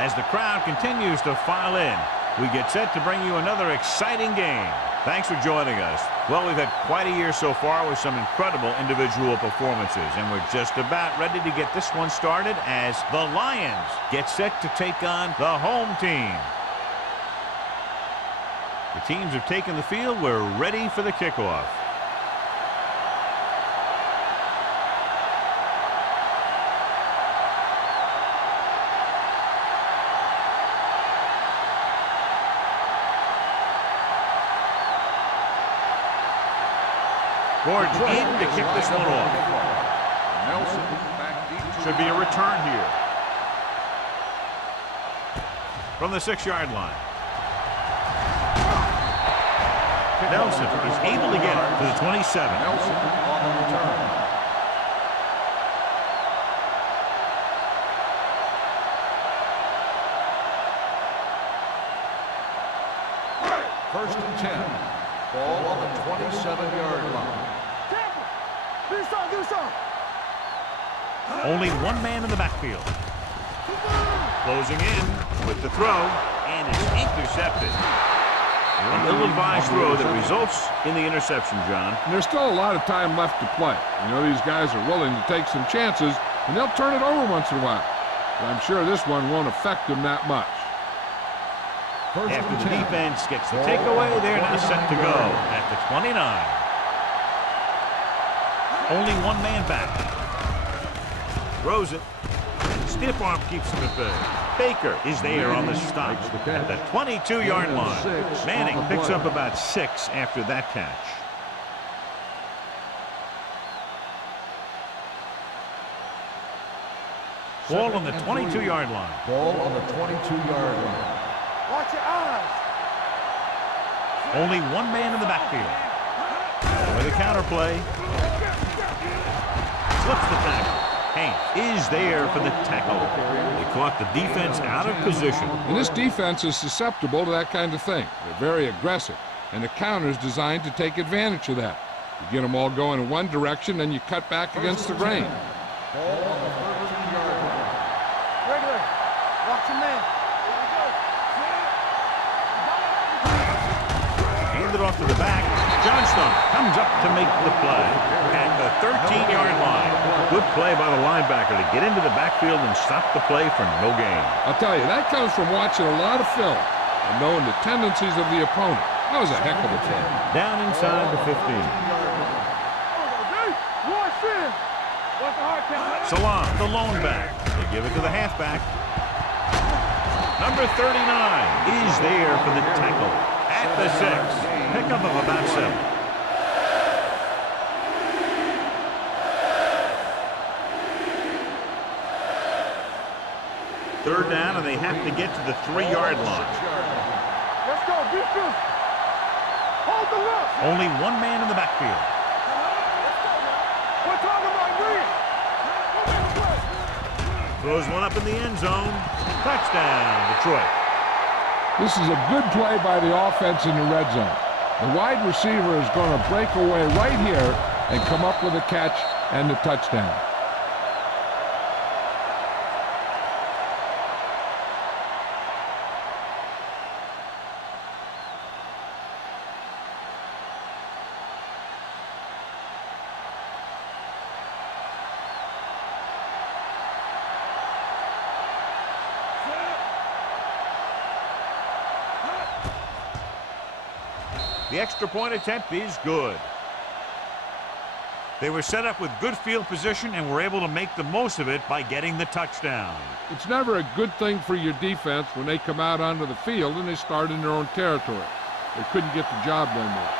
As the crowd continues to file in, we get set to bring you another exciting game. Thanks for joining us. Well, we've had quite a year so far with some incredible individual performances, and we're just about ready to get this one started as the Lions get set to take on the home team. The teams have taken the field. We're ready for the kickoff. Gordon in to kick this one off. Should be a return here. From the 6-yard line. Nelson is able to get it to the 27. Nelson on the return. First and 10. Ball on the 27-yard line. Only one man in the backfield. Closing in with the throw, and it's intercepted. An ill-advised throw that results in the interception, John. And there's still a lot of time left to play. You know, these guys are willing to take some chances, and they'll turn it over once in a while. But I'm sure this one won't affect them that much. After the defense gets the takeaway, they're now set to go at the 29. Only one man back. Throws it. Stiff arm keeps him at bay. Baker is there on the stop at the 22-yard line. Manning picks up about 6 after that catch. Ball on the 22-yard line. Ball on the 22-yard line. Watch your eyes. Only one man in the backfield. With a counter play. Slips the tackle. Haynes is there for the tackle. They caught the defense out of position. And this defense is susceptible to that kind of thing. They're very aggressive, and the counter is designed to take advantage of that. You get them all going in one direction, then you cut back against the grain. Ball on the 13-yard line. Regular. Watch your man. Handed off to the back. Johnstone comes up to make the play at the 13-yard line. Good play by the linebacker to get into the backfield and stop the play for no gain. I'll tell you, that comes from watching a lot of film and knowing the tendencies of the opponent. That was a heck of a play. Down inside the 15. Salam, the lone back. They give it to the halfback. Number 39 is there for the tackle at the 6. Pickup of about 7. Third down, and they have to get to the 3-yard line. Let's go, defense. Hold the left. Only one man in the backfield. We're talking about me. Throws one up in the end zone. Touchdown, Detroit. This is a good play by the offense in the red zone. The wide receiver is going to break away right here and come up with a catch and the touchdown. The extra point attempt is good. They were set up with good field position and were able to make the most of it by getting the touchdown. It's never a good thing for your defense when they come out onto the field and they start in their own territory. They couldn't get the job done there.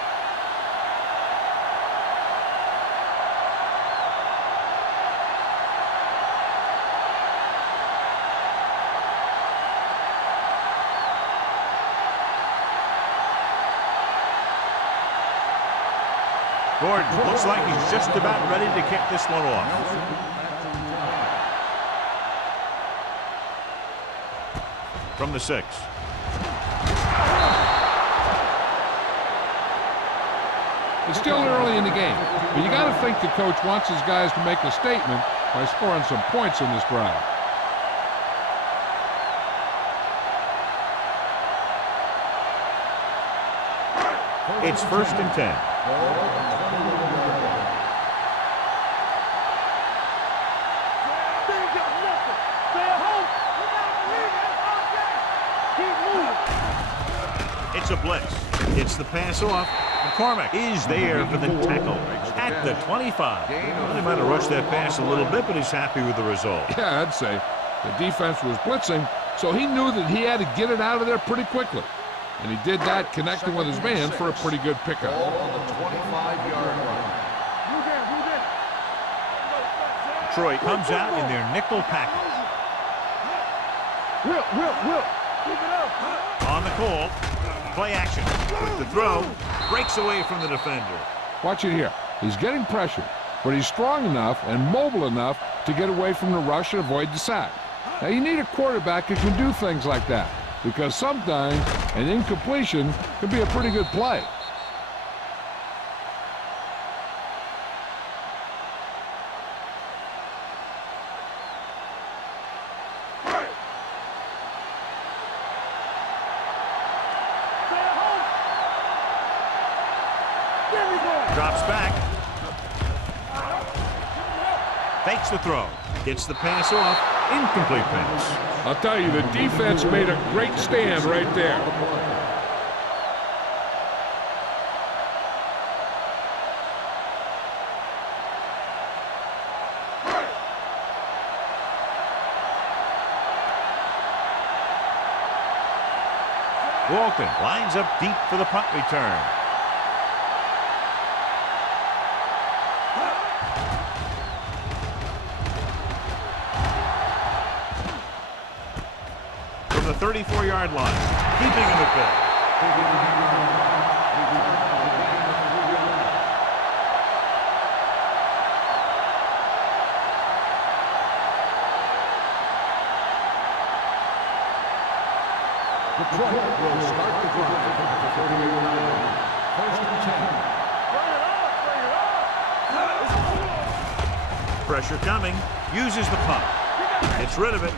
Gordon looks like he's just about ready to kick this one off. From the 6. It's still early in the game, but you got to think the coach wants his guys to make a statement by scoring some points in this drive. It's 1st and 10. It's a blitz. It's the pass off. McCormick is there for the tackle at the 25. Well, they might have rushed that pass a little bit, but he's happy with the result. Yeah, I'd say. The defense was blitzing, so he knew that he had to get it out of there pretty quickly. And he did that, connecting with his man for a pretty good pickup. Ball on the 25-yard line. Detroit comes out in their nickel package. Will. Keep it up. On the call. Play action. With the throw. Breaks away from the defender. Watch it here. He's getting pressured, but he's strong enough and mobile enough to get away from the rush and avoid the sack. Now, you need a quarterback who can do things like that, because sometimes an incompletion can be a pretty good play. Drops back. Fakes the throw. Gets the pass off. Incomplete pass. I'll tell you, the defense made a great stand right there. Walton lines up deep for the punt return. From the 34-yard line, keeping him at bay. Detroit will start the drive at the 38-yard line. 1st and 10. Pressure coming. Uses the pump. Gets rid of it.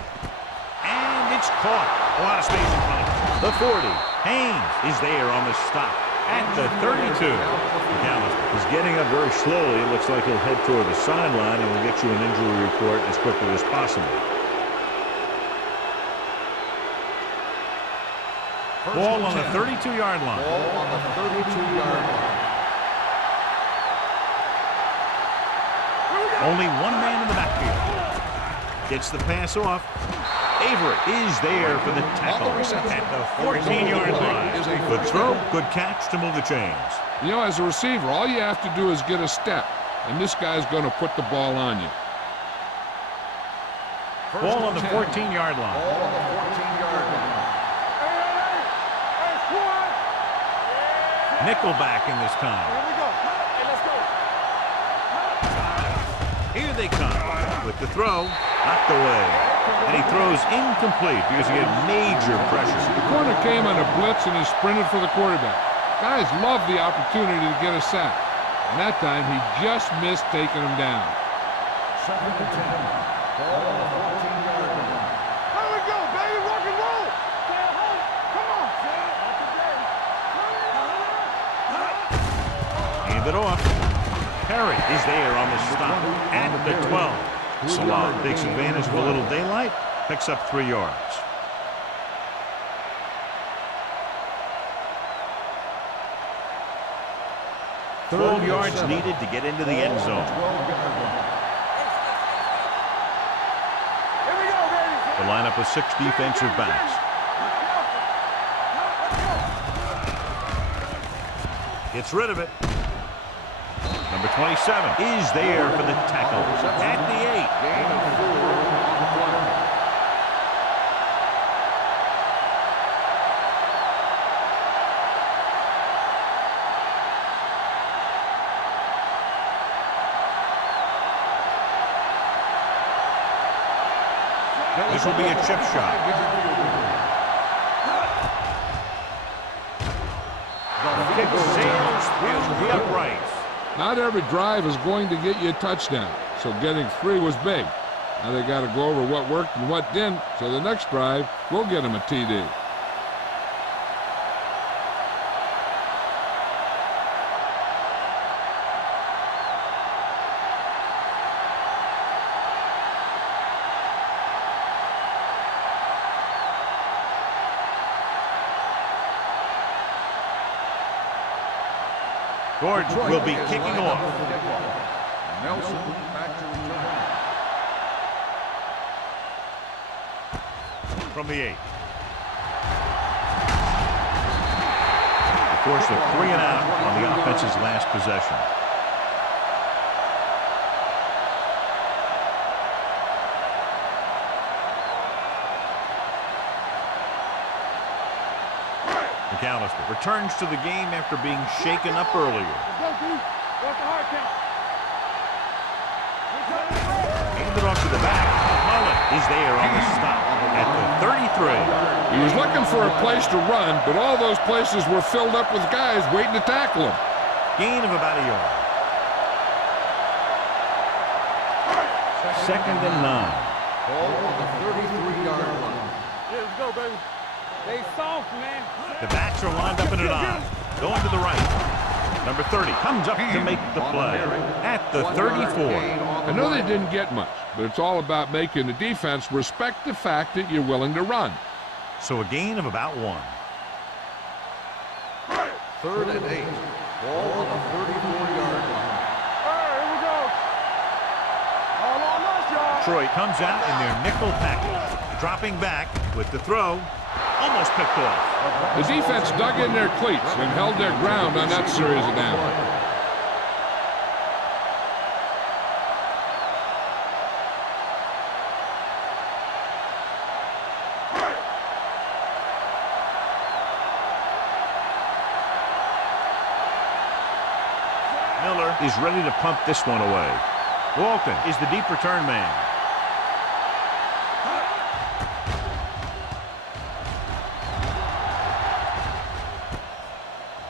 And it's caught. A lot of space in front of it. The 40. Haynes is there on the stop at the 32. McAllister is getting up very slowly. It looks like he'll head toward the sideline, and we'll get you an injury report as quickly as possible. Ball on the 32-yard line. Ball on the 32-yard line. Only one man in the backfield. Gets the pass off. Avery is there for the tackle at the 14-yard line. Good throw, good catch to move the chains. You know, as a receiver, all you have to do is get a step, and this guy's going to put the ball on you. Ball on the 14-yard line. Ball on the 14-yard line. Nickelback in this time. Here we go. Hey, let's go. Here they come with the throw, knocked away. And he throws incomplete because he had major pressure. The corner came on a blitz, and he sprinted for the quarterback. Guys love the opportunity to get a sack. And that time, he just missed taking him down. 2nd and 10. Ball on the 14-yard line. Here we go, baby. Rock and roll. Stay at home. Come on. Hand it off. Perry is there on the stop at the 12. Salah takes advantage of a little daylight, picks up 3 yards. Third 12 and yards 7. needed to get into the end zone. 12-yard line. Here we go, baby. The lineup of 6 defensive backs. Gets rid of it. Number 27 is there for the tackle at the 8. Gain of 4 on the play. This will be a chip shot. The kick sails through the uprights. Not every drive is going to get you a touchdown, so getting 3 was big. Now they got to go over what worked and what didn't, so the next drive will get them a TD. Gordon will be kicking off. Nelson back to return. From the 8. Force a 3 and out on the offense's last possession. McAllister returns to the game after being shaken up earlier. Handed off to the back. Mullen is there on the stop at the 33. He was looking for a place to run, but all those places were filled up with guys waiting to tackle him. Gain of about a yard. 2nd and 9. Ball on the 33-yard line. Yeah, let's go, baby. They soft, man. The backs are lined up in an I. Going to the right. Number 30 comes up to make the play at the 34. I know they didn't get much, but it's all about making the defense respect the fact that you're willing to run. So a gain of about 1. 3rd and 8. Ball on the 34-yard line. Hey, here we go. All on us, y'all. Detroit comes out in their nickel package. Dropping back with the throw. Almost picked off. The defense dug in their cleats and held their ground on that series of downs. Miller is ready to pump this one away. Walton is the deep return man.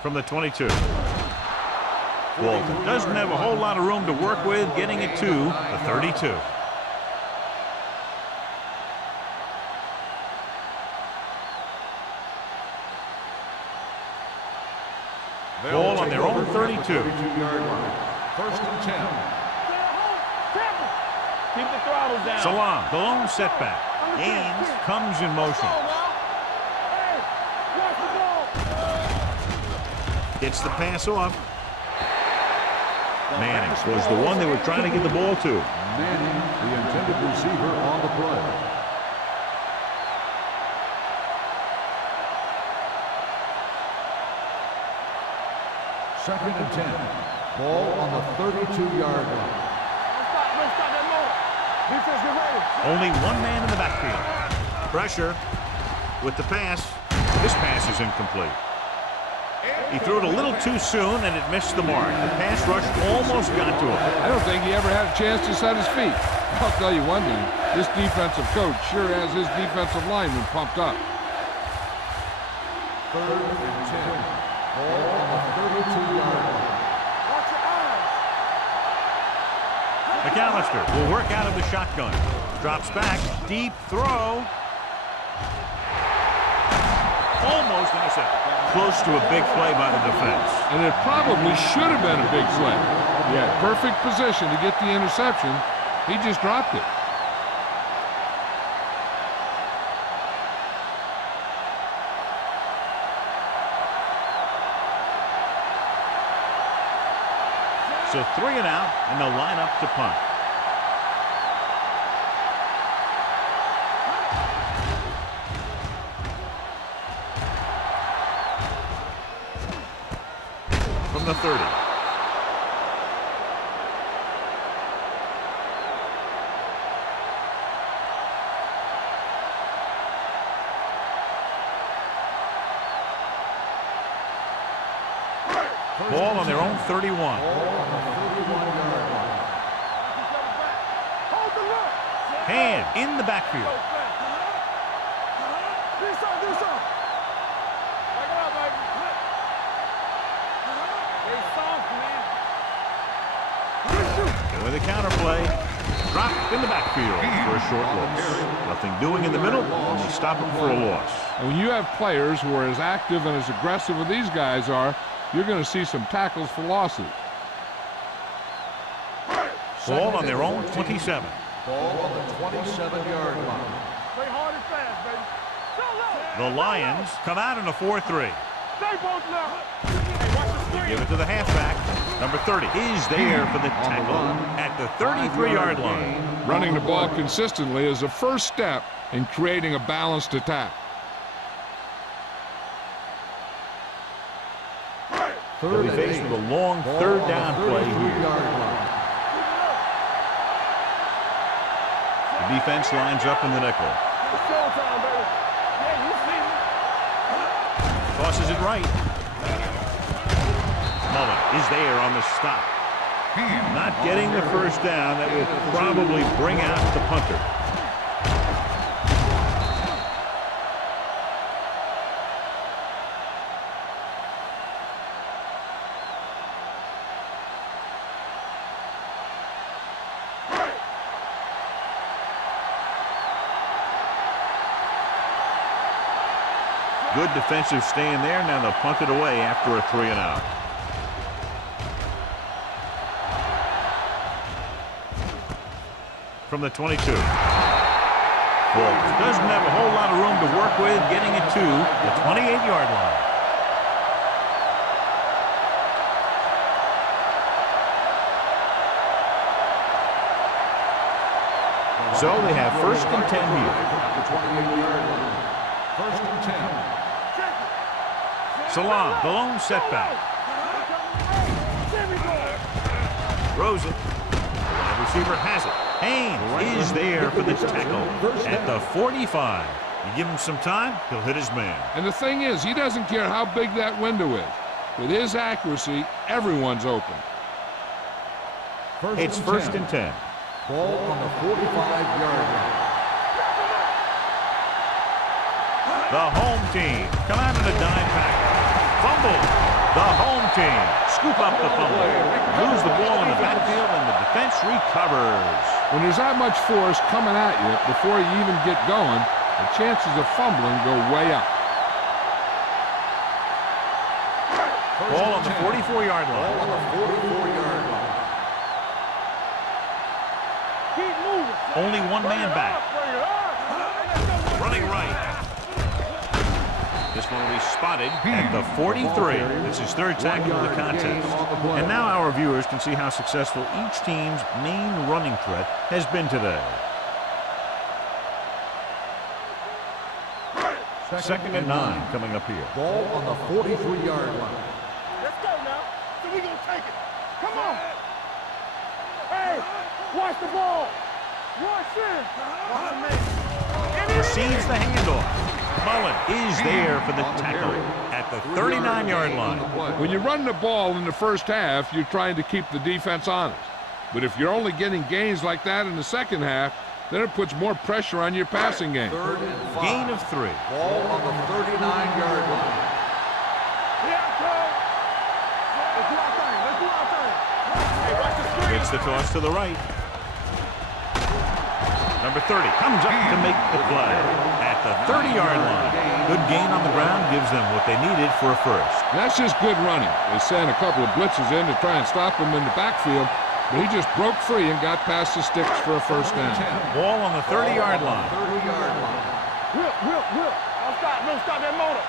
From the 22. Walton doesn't have a whole lot of room to work with, getting it to the 32. Ball on their own 32. 32-yard line. 1st and 10. Keep the throttle down. Salam, the lone setback. Gaines comes in motion. Gets the pass off. Manning was the one they were trying to get the ball to. Manning, the intended receiver on the play. Second and 10. Ball on the 32-yard line. Don't stop that motor. Defense, get ready. Only one man in the backfield. Pressure with the pass. This pass is incomplete. He threw it a little too soon, and it missed the mark. The pass rush almost got to him. I don't think he ever had a chance to set his feet. I'll tell you one thing, this defensive coach sure has his defensive lineman pumped up. 3rd and 10. Ball on the 32-yard line. Watch your eyes. McAllister will work out of the shotgun. Drops back. Deep throw. Almost intercepted. Close to a big play by the defense. And it probably should have been a big play. He had perfect position to get the interception. He just dropped it. So 3 and out, and they'll line up to punt. From the 30. Ball on their own 31. Ball on the 31-yard line. Hold the look. Hand in the backfield. Do something. Back it up, baby. They soft, man. And with a counter play, dropped in the backfield for a short loss. Nothing doing in the middle, and they stop it for a loss. And when you have players who are as active and as aggressive as these guys are, you're going to see some tackles for losses. Ball on their own 27. Ball on the 27-yard line. Play hard and fast, baby. Go, go. The Lions come out in a 4-3. Stay both now. Hey, watch the They give it to the halfback. Number 30 is there for the tackle at the 33-yard line. Running the ball consistently is the first step in creating a balanced attack. They'll be faced with a long third down play here. The defense lines up in the nickel. Tosses it right. Mullen is there on the stop. Not getting the first down. That will probably bring out the punter. Good defensive stand there. Now they'll punt it away after a 3-and-out. From the 22. Well, doesn't have a whole lot of room to work with, getting it to the 28-yard line. So they have first and 10 here. First and 10. Salam, the lone setback. Throws it. The wide receiver has it. Haynes is there for the tackle at the 45. You give him some time, he'll hit his man. And the thing is, he doesn't care how big that window is. With his accuracy, everyone's open. It's first and 10. Ball on the 45-yard line. The home team come out in a dime package. Fumble. The home team scoop up the fumble. Lose the ball in the backfield, and the defense recovers. When there's that much force coming at you before you even get going, the chances of fumbling go way up. Ball on the 44-yard line. Ball on the 44-yard line. Keep moving. Only one man back. Running right. This one will be spotted at the 43. It's his third tackle of the contest. And now our viewers can see how successful each team's main running threat has been today. Second and 9 coming up here. Ball on the 43-yard line. Let's go now. So we gonna take it. Come on. Hey, watch the ball. Watch it. Watch the man. Receives the handoff. Mullen is there for the tackle at the 39-yard line. When you run the ball in the first half, you're trying to keep the defense honest. But if you're only getting gains like that in the second half, then it puts more pressure on your passing game. Third and 5. Gain of 3. Ball on the 39-yard line. Let's do our thing. Let's do our thing. Hey, watch the screen. Gets the toss to the right. Number 30 comes up to make the play at the 30-yard line. Good gain on the ground gives them what they needed for a first. That's just good running. They sent a couple of blitzes in to try and stop him in the backfield, but he just broke free and got past the sticks for a first down. Ball on the 30-yard line. 30-yard line. Whip. Don't stop that motor.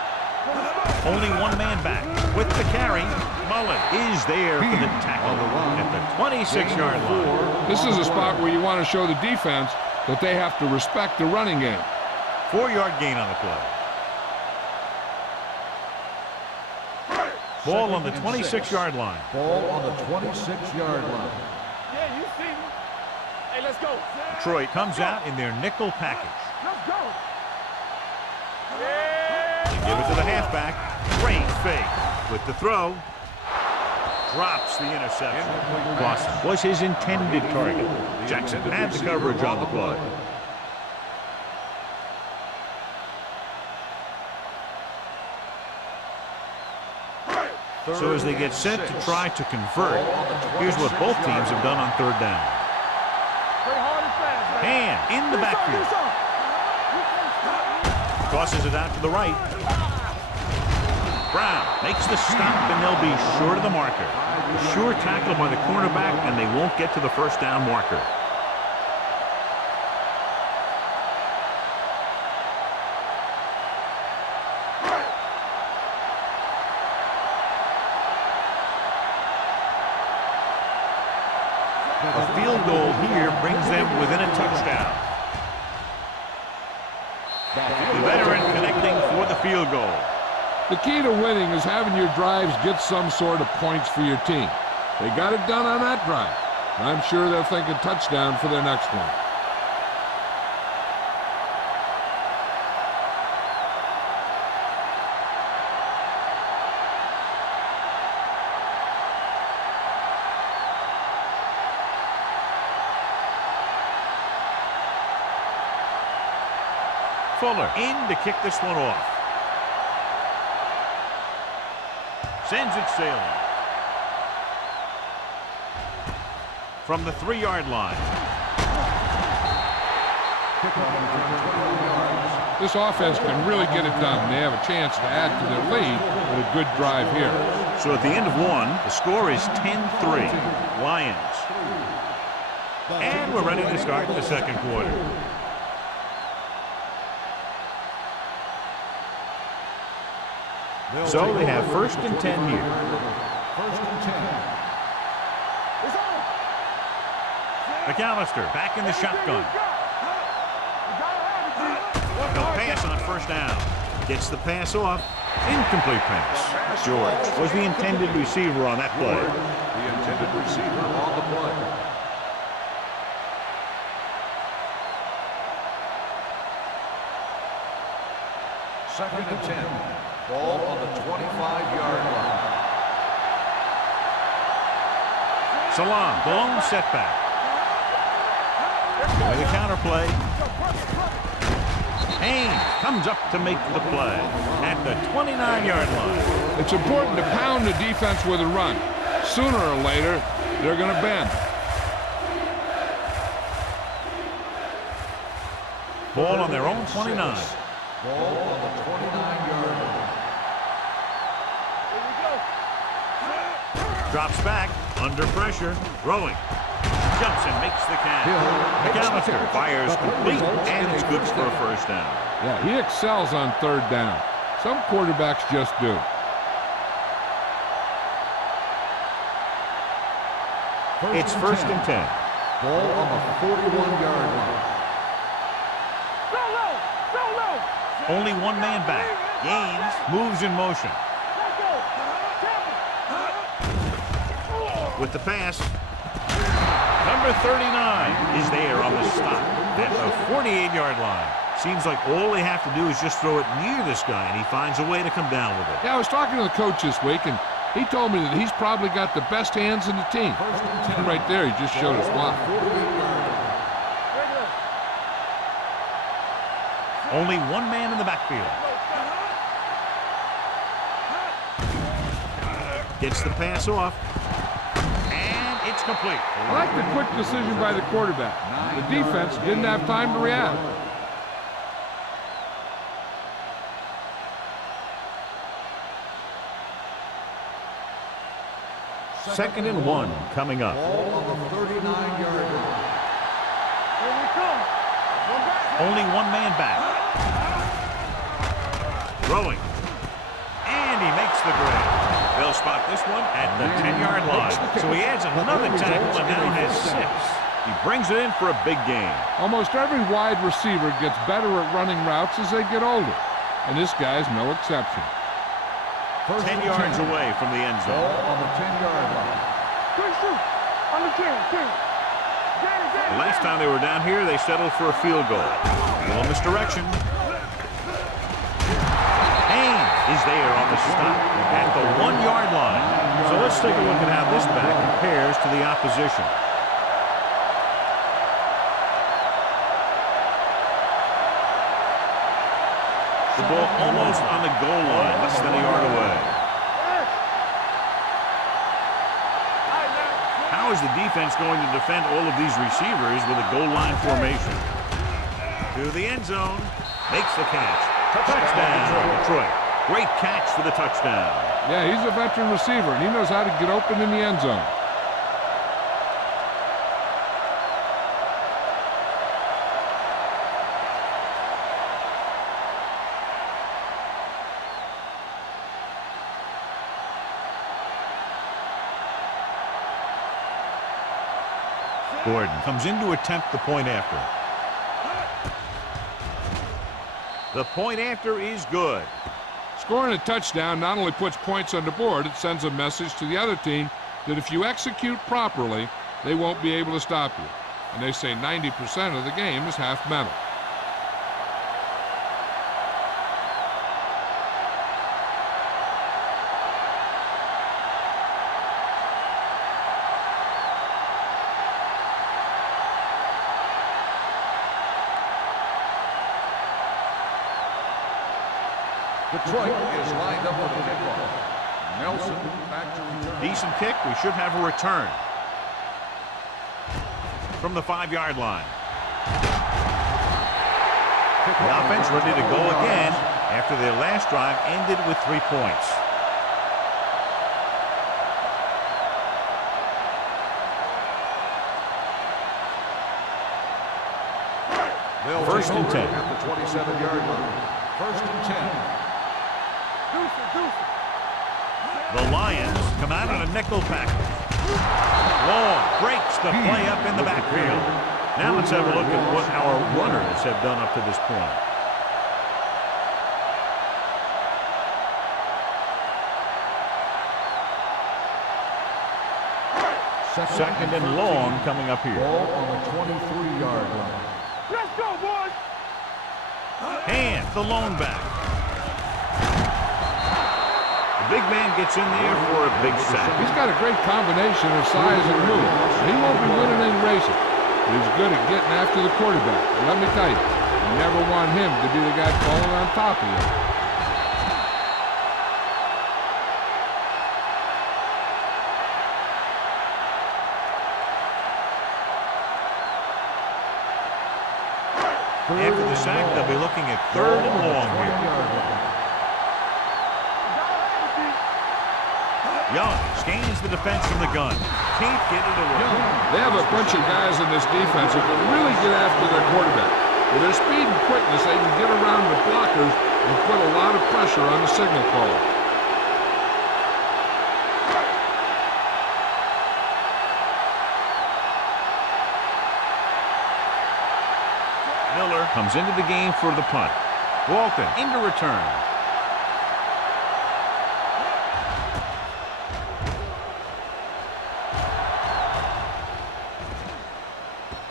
Only one man back with the carry. Mullen is there for the tackle at the 26-yard line. This is a spot where you want to show the defense that they have to respect the running game. 4-yard gain on the play. Ball on the 26-yard line. Ball on the 26-yard line. Yeah, you see me. Hey, let's go. Detroit comes out in their nickel package. Let's go. They give it to the halfback. Great fake with the throw. Drops the interception. Boston was his intended target. Jackson had the coverage on the play. So as they get set to try to convert, here's what both teams have done on third down. And in the backfield. Tosses it out to the right. Brown makes the stop, and they'll be short of the marker. Sure tackle by the cornerback, and they won't get to the first down marker. A field goal here brings them within a touchdown. The veteran connecting for the field goal. The key to winning is having your drives get some sort of points for your team. They got it done on that drive. I'm sure they'll think a touchdown for their next one. Fuller in to kick this one off. Sends it sailing. From the 3-yard line. This offense can really get it done. They have a chance to add to their lead with a good drive here. So at the end of one, the score is 10-3. Lions. And we're ready to start the second quarter. So they have 1st and 10 here. 1st and 10. McAllister back in the shotgun. No pass on 1st down. Gets the pass off. Incomplete pass. George was the intended receiver on that play. The intended receiver on the play. Second and 10. Ball on the 25-yard line. Salam, blown setback. With a counter play. Haynes comes up to make the play at the 29-yard line. It's important to pound the defense with a run. Sooner or later, they're going to bend. Ball on their own 29. Ball on the 29-yard line. Drops back, under pressure, throwing. Jumps and makes the catch. McAllister fires complete, and it's good for a 1st down. Yeah, he excels on 3rd down. Some quarterbacks just do. It's 1st and 10. Ball on the 41-yard line. Only one man back. Gaines moves in motion. With the pass. Number 39 is there on the stop at the 48-yard line. Seems like all they have to do is just throw it near this guy, and he finds a way to come down with it. Yeah, I was talking to the coach this week, and he told me that he's probably got the best hands in the team. Right there, he just showed us why. Only one man in the backfield. Gets the pass off. And it's complete. I like the quick decision by the quarterback. The defense didn't have time to react. Second and 1 coming up. Ball on the 39-yard line. Only one man back. Throwing. And he makes the grab. They'll spot this one at the 10-yard line. So he adds another tackle and now has 6. He brings it in for a big gain. Almost every wide receiver gets better at running routes as they get older. And this guy's no exception. 10 yards away from the end zone. Ball on the 10-yard line. The last time they were down here, they settled for a field goal. A little misdirection. Haynes is there on the stop at the 1-yard line. So let's take a look at how this back compares to the opposition. The ball almost on the goal line, less than a yard away. How is the defense going to defend all of these receivers with a goal line formation? To the end zone, makes the catch. Touchdown, Detroit. Great catch for the touchdown. Yeah, he's a veteran receiver, and he knows how to get open in the end zone. Gordon comes in to attempt the point after. The point after is good. Scoring a touchdown not only puts points on the board, it sends a message to the other team that if you execute properly, they won't be able to stop you. And they say 90% of the game is half mental. Detroit is lined up for the kickoff. Nelson back to return. Decent kick. We should have a return. From the 5-yard line. The offense ready to go again after their last drive ended with 3 points. First and 10. At the 27-yard line. First and 10. The Lions come out on a nickel package. Long breaks the play up in the backfield. Now let's have a look at what our runners have done up to this point. Second and long coming up here. Ball on the 23-yard line. Let's go, boys! And the lone back. The big man gets in there for a big sack. He's got a great combination of size and move. He won't be winning any races, but he's good at getting after the quarterback. And let me tell you, you never want him to be the guy falling on top of you. After the sack, they'll be looking at third and long here. Young scans the defense from the gun. Can't get it away. They have a bunch of guys in this defense who can really get after their quarterback. With their speed and quickness, they can get around the blockers and put a lot of pressure on the signal caller. Miller comes into the game for the punt. Walton into return.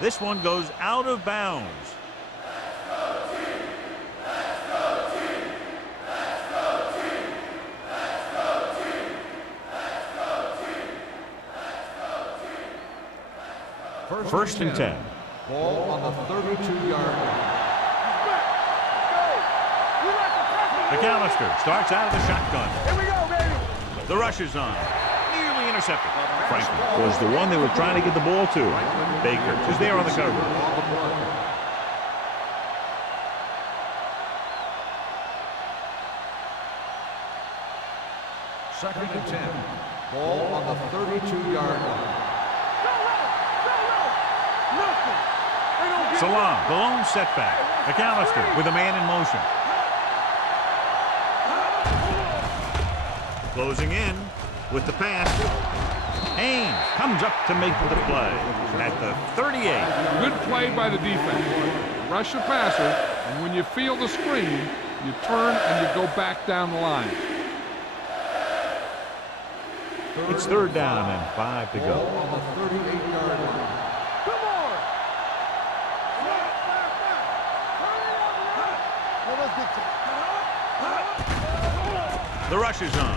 This one goes out of bounds. First and 10. Ball on the 32-yard line. McAllister starts out of the shotgun. Here we go, baby! The rush is on. Nearly intercepted. Franklin was the one they were trying to get the ball to. Baker is there on the cover. Second and 10. Ball on the 32-yard line. Salam, the lone setback. McAllister with a man in motion. Closing in with the pass. Haynes comes up to make the play at the 38. Good play by the defense. Rush the passer, and when you feel the screen, you turn and you go back down the line. It's third down and 5 to Ball go. on the 38-yard line. Come on! The rush is on.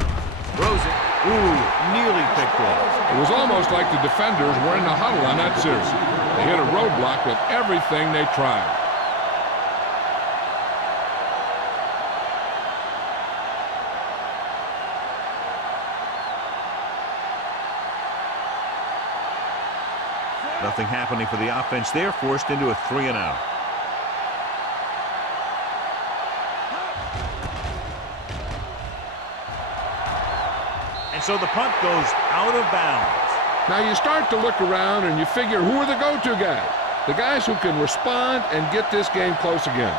Throws it. Ooh, nearly picked off. It was almost like the defenders were in the huddle on that series. They hit a roadblock with everything they tried. Nothing happening for the offense there, forced into a 3-and-out. And so the punt goes out of bounds. Now you start to look around and you figure, who are the go-to guys? The guys who can respond and get this game close again.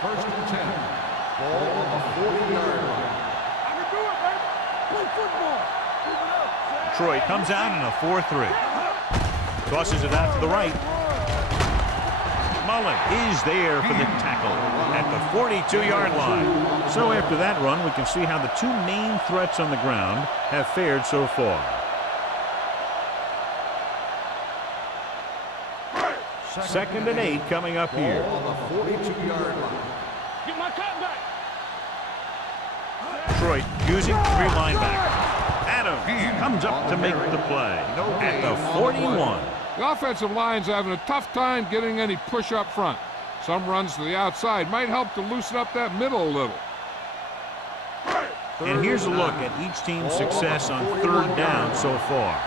First and 10. Ball on the 40-yard line. I can do it, baby! play football. Detroit comes out in a 4-3. Tosses it out to the right. Mullen is there for the tackle at the 42-yard line. So after that run, we can see how the two main threats on the ground have fared so far. Second and 8 coming up here. On the 42-yard line. Get my cut back. Detroit using 3 linebackers. Adams comes up to make the play at the 41. The offensive line's having a tough time getting any push up front. Some runs to the outside might help to loosen up that middle a little. And here's a look at each team's success on third down so far.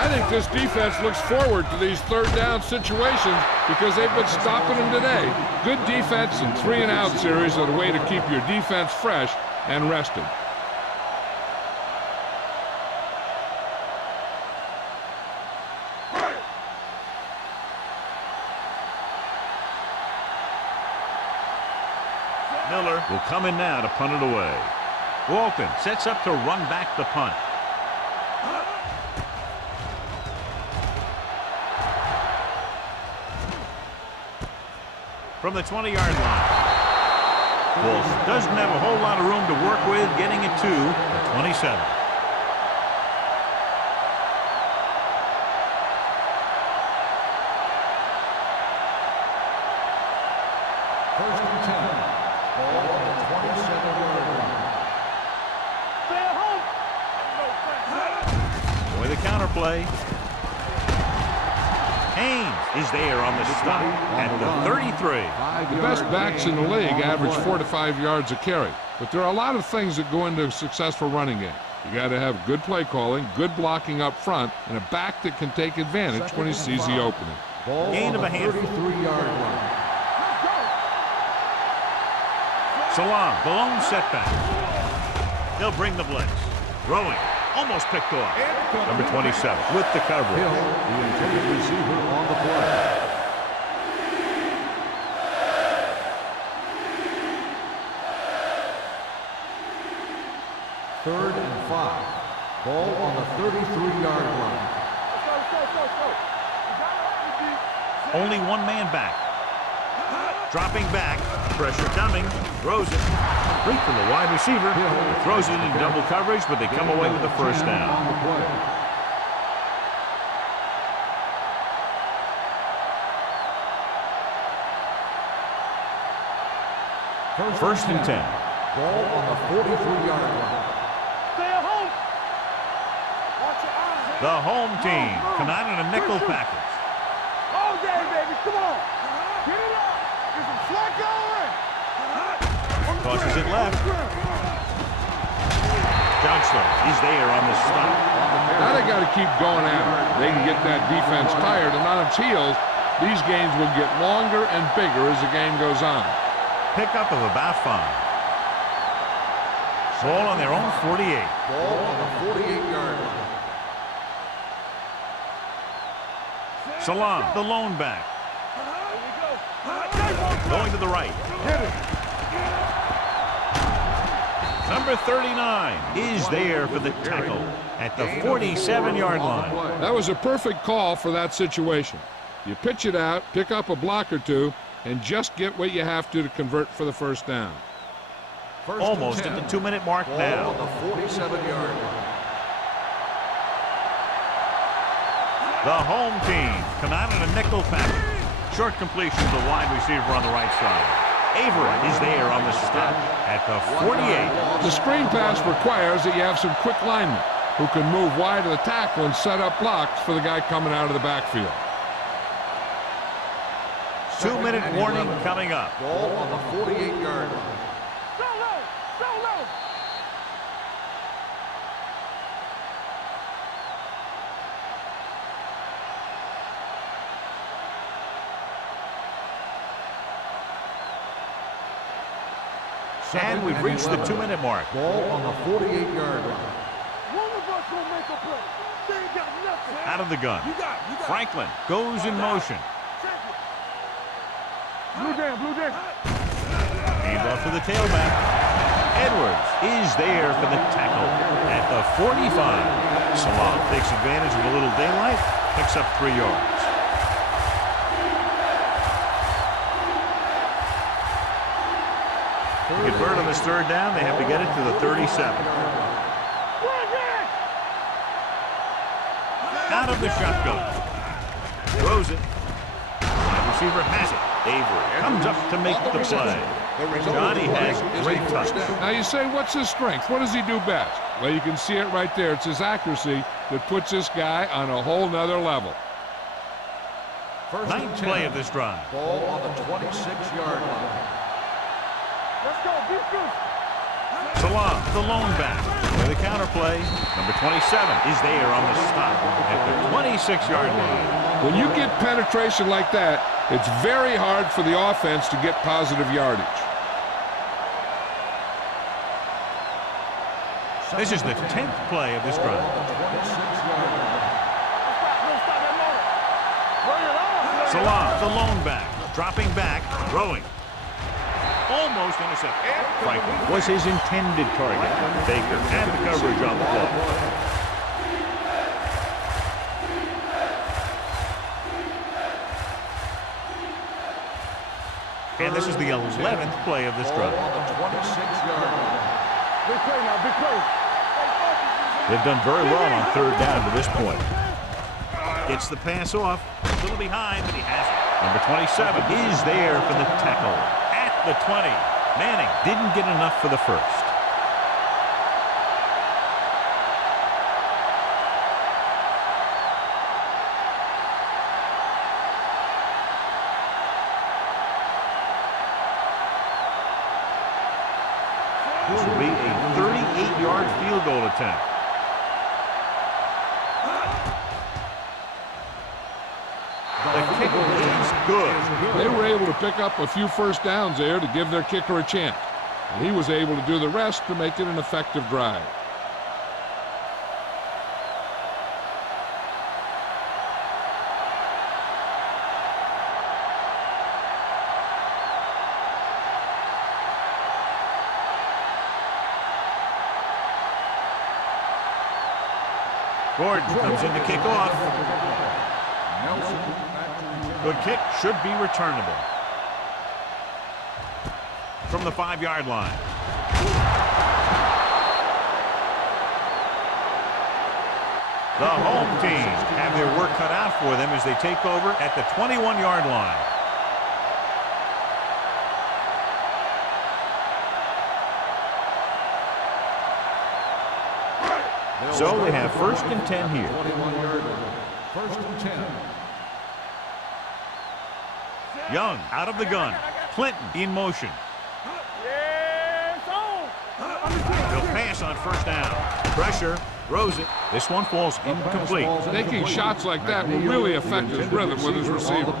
I think this defense looks forward to these third down situations because they've been stopping them today. Good defense and 3-and-out series are the way to keep your defense fresh and rested. Miller will come in now to punt it away. Walton sets up to run back the punt. From the 20-yard line. Wolf doesn't have a whole lot of room to work with, getting it to the 27. First and 10. Ball on the 27-yard line. Stay at home. With a counter play. Haynes is there on the stop at the 33. The best backs in the league average 4 to 5 yards a carry. But there are a lot of things that go into a successful running game. You got to have good play calling, good blocking up front, and a back that can take advantage when he sees the opening. Gain of a handful. 33-yard line. Salam, the lone setback. They'll bring the blitz. Throwing. Almost picked off. Number 27 with the coverage. Hill, the intended receiver on the play. Third and 5. Ball on the 33-yard line. Only one man back. Dropping back. Pressure coming. Throws it. Complete from the wide receiver. Throws it in double coverage, but they come away with the first down. On the play. First and 10. Ball on the 43-yard line. Stay at home. Watch your eyes. The home team come out in a nickel package. All day, baby. Come on. Get it up. Get some slack going. Tosses it left. Johnston is there on the stop. Now they got to keep going at it. They can get that defense tired and on its heels. These games will get longer and bigger as the game goes on. Pickup of about 5. Ball on their own 48. Ball on the 48-yard line. Salam, the lone back. Going to the right. Number 39 is there for the tackle at the 47-yard line. That was a perfect call for that situation. You pitch it out, pick up a block or two, and just get what you have to convert for the first down. Almost at the 2-minute mark now. On the 47-yard line. The home team come out in a nickel package. Short completion to the wide receiver on the right side. Avery is there on the stop at the 48. The screen pass requires that you have some quick linemen who can move wide of the tackle and set up blocks for the guy coming out of the backfield. 2-minute warning coming up. Ball on the 48-yard line. Go low. Go low. And we've reached the 2-minute mark. Ball on the 48-yard line. One of us will make a play. They ain't got nothing. Out of the gun. You got it. Franklin goes in motion. Blue jam, blue jam. Hands off to the tailback. Edwards is there for the tackle at the 45. Salah takes advantage of a little daylight, picks up 3 yards. To convert on this third down, they have to get it to the 37. Out of the shotgun. Throws it. Wide receiver has it. Avery comes up to make the play. Johnny has great touch. Now you say, what's his strength? What does he do best? Well, you can see it right there. It's his accuracy that puts this guy on a whole nother level. Ninth play of this drive. Ball on the 26-yard line. Let's go, defense. Salah, the lone back. With a counter play, number 27 is there on the stop at the 26-yard line. When you get penetration like that, it's very hard for the offense to get positive yardage. This is the 10th play of this drive. Salah, the lone back, dropping back, throwing. Almost intercepted. Franklin was his intended target. Baker had the coverage on the play. And this is the 11th play of this drive. On the 26-yard line. Big play now, big play. They've done very well on third down to this point. Gets the pass off. A little behind, but he has it. Number 27 is there for the tackle at the 20. Manning didn't get enough for the first. This will be a 38-yard field goal attempt. The kick is good. They were able to pick up a few first downs there to give their kicker a chance. And he was able to do the rest to make it an effective drive. Gordon comes in to kick off. Good kick, should be returnable. From the 5-yard line. The home team have their work cut out for them as they take over at the 21-yard line. So they have 1st and 10 here. 21-yard line. 1st and 10. Young out of the gun. Clinton in motion. He'll pass on 1st down. Pressure. Throws it. This one falls incomplete. Taking shots like that will really affect his rhythm with his receiver.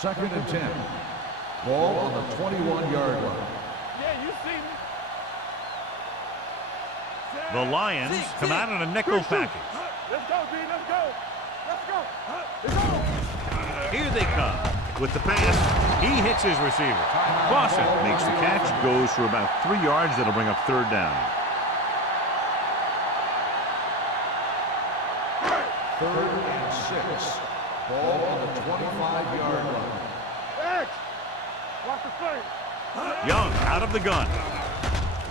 2nd and 10. Ball on the 21-yard line. Yeah, you see me. The Lions come out in a nickel package. Let's go, D. Let's go. Let's go. Let's go. Here they come. With the pass, he hits his receiver. Clausen makes the catch, goes for about 3 yards. That'll bring up 3rd down. 3rd and 6. Ball on the 25-yard line. X. Watch the play. Young out of the gun.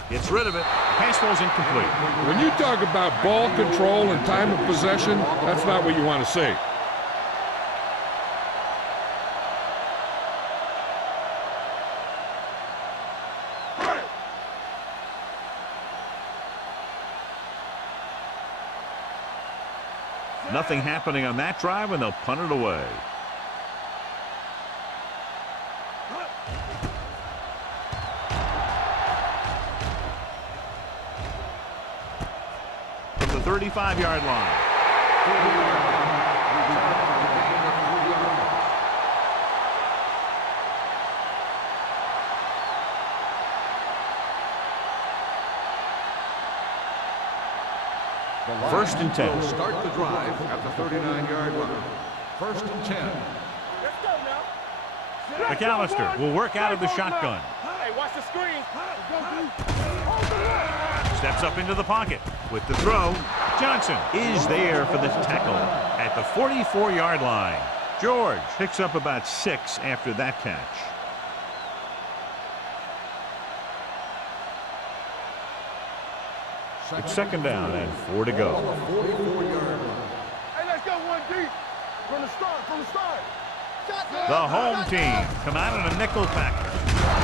Gets rid of it. Pass falls incomplete. When you talk about ball control and time of possession, that's not what you want to see. Nothing happening on that drive, and they'll punt it away. From the 35-yard line. First and 10. Start the drive at the 39-yard line. First and 10. Let's go now. McAllister will work out of the shotgun. Hey, watch the screen. Hold the left. Steps up into the pocket with the throw. Johnson is there for the tackle at the 44-yard line. George picks up about 6 after that catch. It's second down and 4 to go. Hey, let's go one deep. From the start. The home team come out in a nickel package.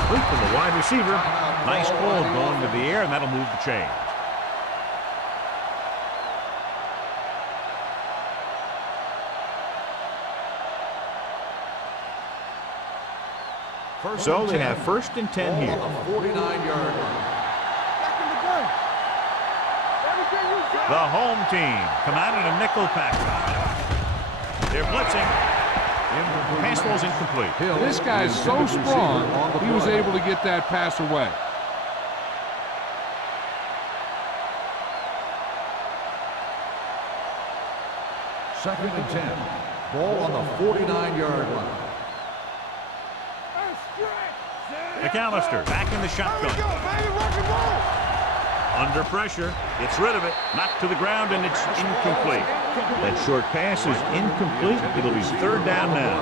Complete to the wide receiver. Nice ball going to the air, and that'll move the chain. So they have first and 10 here. 49-yard line. Back in the gun. Everything you got. The home team come out in a nickel package. They're blitzing. Pass ball's incomplete. This guy is so strong, he was able to get that pass away. Second and 10. Ball on the 49-yard line. McAllister back in the shotgun. Under pressure, gets rid of it, knocked to the ground, and it's incomplete. That short pass is incomplete. It'll be third down now.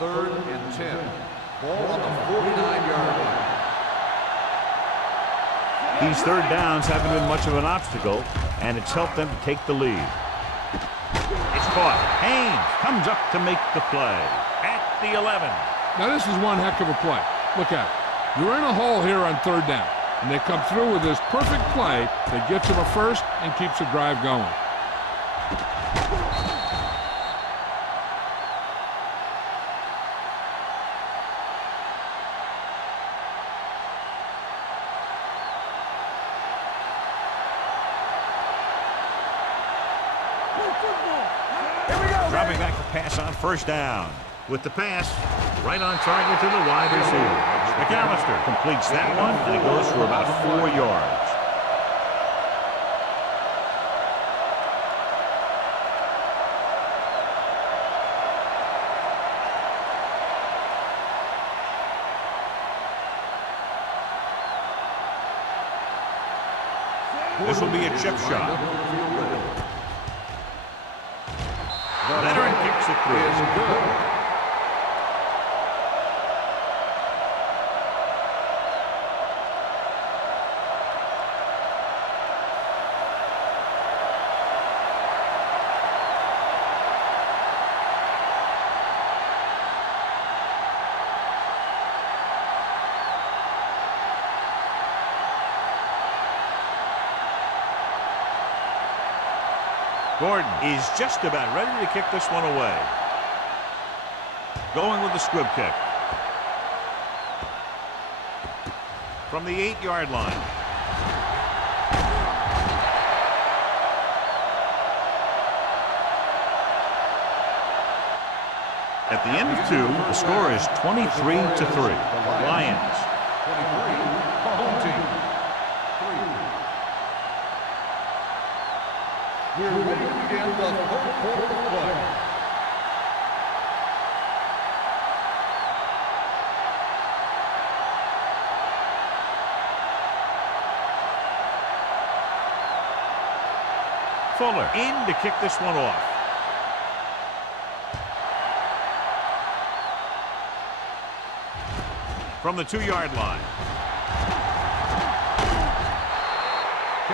Third and 10. Ball on the 49-yard line. These third downs haven't been much of an obstacle, and it's helped them to take the lead. It's caught. Haynes comes up to make the play at the 11. Now this is one heck of a play. Look at it. You're in a hole here on third down, and they come through with this perfect play that gets them a first and keeps the drive going. Dropping back to pass on first down. With the pass, right on target to the wide receiver. McAllister completes that one, and it goes for about 4 yards. This will be a chip shot. Veteran kicks it through. Gordon is just about ready to kick this one away. Going with the squib kick. From the 8-yard line. At the end of 2, the score is 23-3. Lions. 23, the home team. We're ready to begin the third quarter of play. Fuller in to kick this one off. From the 2-yard line.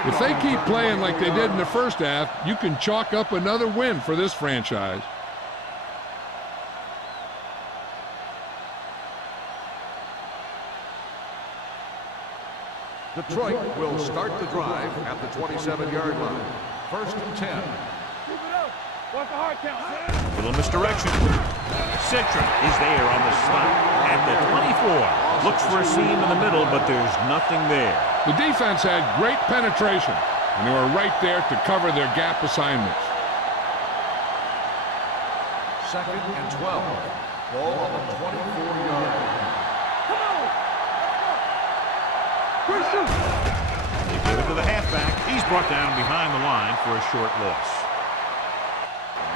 If they keep playing like they did in the first half, you can chalk up another win for this franchise. Detroit will start the drive at the 27-yard line. First and 10. Keep it up. What's the hard count? Little misdirection. Citron is there on the stop at the 24. Looks for a seam in the middle, but there's nothing there. The defense had great penetration, and they were right there to cover their gap assignments. Second and 12. Ball on the 24-yard line. Come on. They brought down behind the line for a short loss.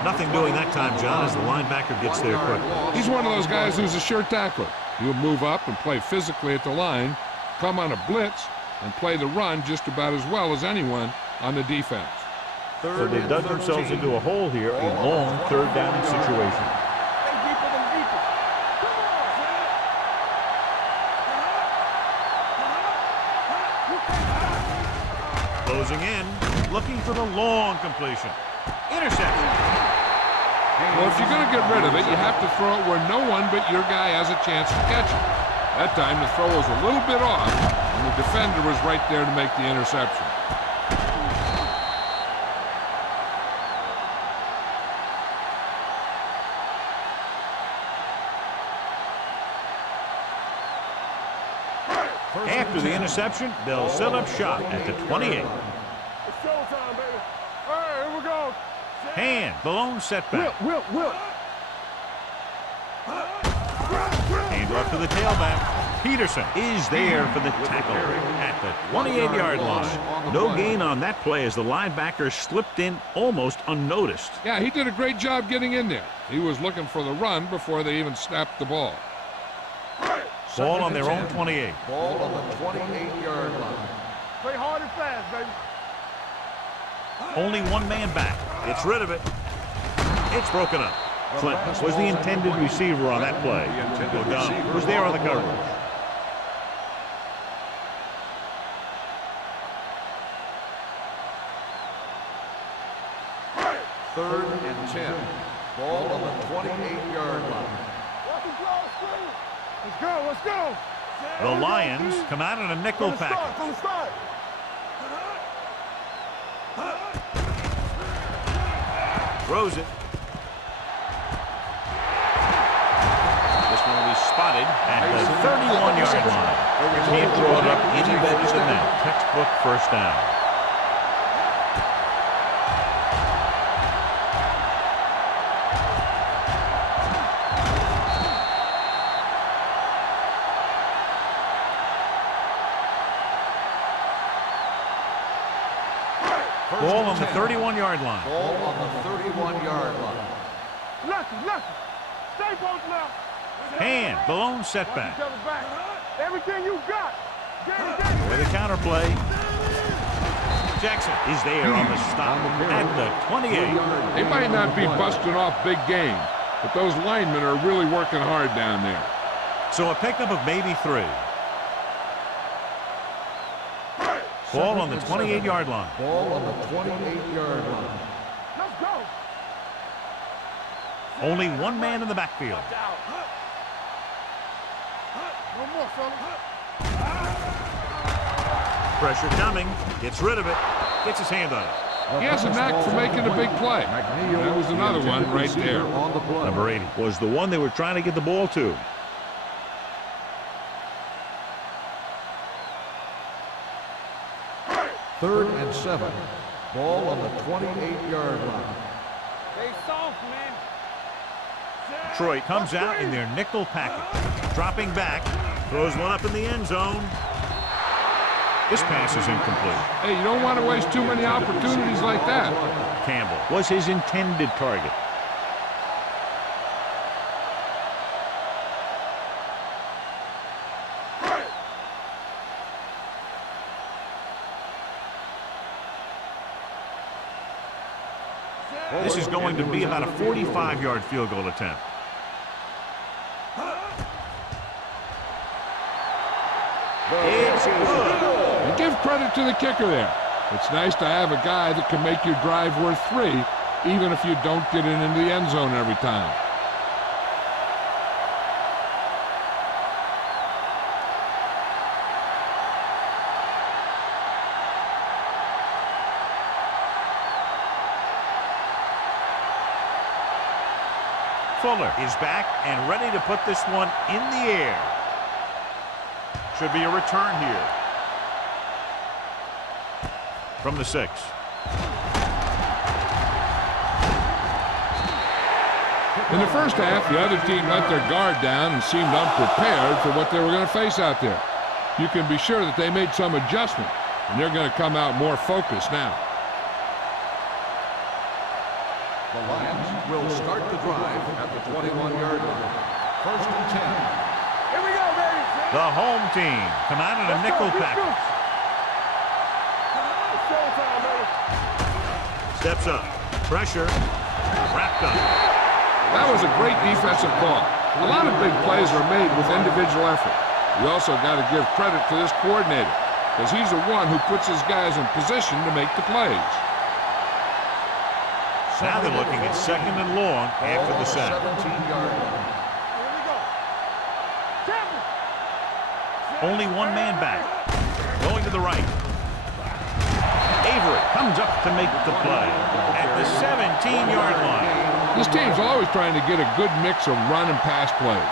Nothing doing that time, John, as the linebacker gets there quickly. He's one of those guys who's a sure tackler. He'll move up and play physically at the line, come on a blitz, and play the run just about as well as anyone on the defense. So they dug themselves into a hole here, a long third down situation. Closing in, looking for the long completion. Interception. Well, if you're going to get rid of it, you have to throw it where no one but your guy has a chance to catch it. That time the throw was a little bit off, and the defender was right there to make the interception. After the interception, they'll set up shop at the 28. It's showtime, baby. All right, here we go. And the lone setback. Will. Hand off to the tailback. Peterson is there for the tackle at the 28-yard line. No gain on that play as the linebacker slipped in almost unnoticed. Yeah, he did a great job getting in there. He was looking for the run before they even snapped the ball. Ball on their own 28. Ball on the 28-yard line. Play hard and fast, baby. Only one man back. Gets rid of it. It's broken up. Clinton was the intended receiver on that play. O'Donnell was there on the coverage. Third and 10. Ball on the 28-yard line. Let's go. The Lions come out in a nickel package. From the start. Throws it. This one will be spotted at the 31-yard line. Can't throw it up any better than that. Textbook first down. Ball on the 31-yard line. Ball on the 31-yard line. Lefty. Stay posted now. And the lone setback. Everything you got. With a counter play. Jackson is there on the stop at the 28. They might not be busting off big game, but those linemen are really working hard down there. So a pickup of maybe 3. Ball on the 28-yard line. Ball on the 28-yard line. Let's go. Only one man in the backfield. One more, fella. Pressure coming. Gets rid of it. Gets his hand on it. He has a knack for making a big play. That was another one right there. Number 80 was the one they were trying to get the ball to. Third and 7. Ball on the 28-yard line. Stay soft, man. Detroit comes out in their nickel package. Dropping back. Throws one up in the end zone. This pass is incomplete. Hey, you don't want to waste too many opportunities like that. Campbell was his intended target. This is going to be about a 45-yard field goal attempt. It's good. And give credit to the kicker there. It's nice to have a guy that can make your drive worth 3, even if you don't get it into the end zone every time. Fuller is back and ready to put this one in the air. Should be a return here. From the 6. In the first half, the other team let their guard down and seemed unprepared for what they were going to face out there. You can be sure that they made some adjustment, and they're going to come out more focused now. The Lions will start the drive at the 21-yard line. 1st and 10. Here we go, baby. The home team come out in a nickel package. It's showtime, baby. Steps up. Pressure. Wrapped up. That was a great defensive call. A lot of big plays are made with individual effort. You also got to give credit to this coordinator, because he's the one who puts his guys in position to make the plays. Now they're looking at 2nd and long after the sack. 17-yard line. Here we go. Champion. Only one man back. Going to the right. Avery comes up to make the play at the 17-yard line. This team's always trying to get a good mix of run and pass plays.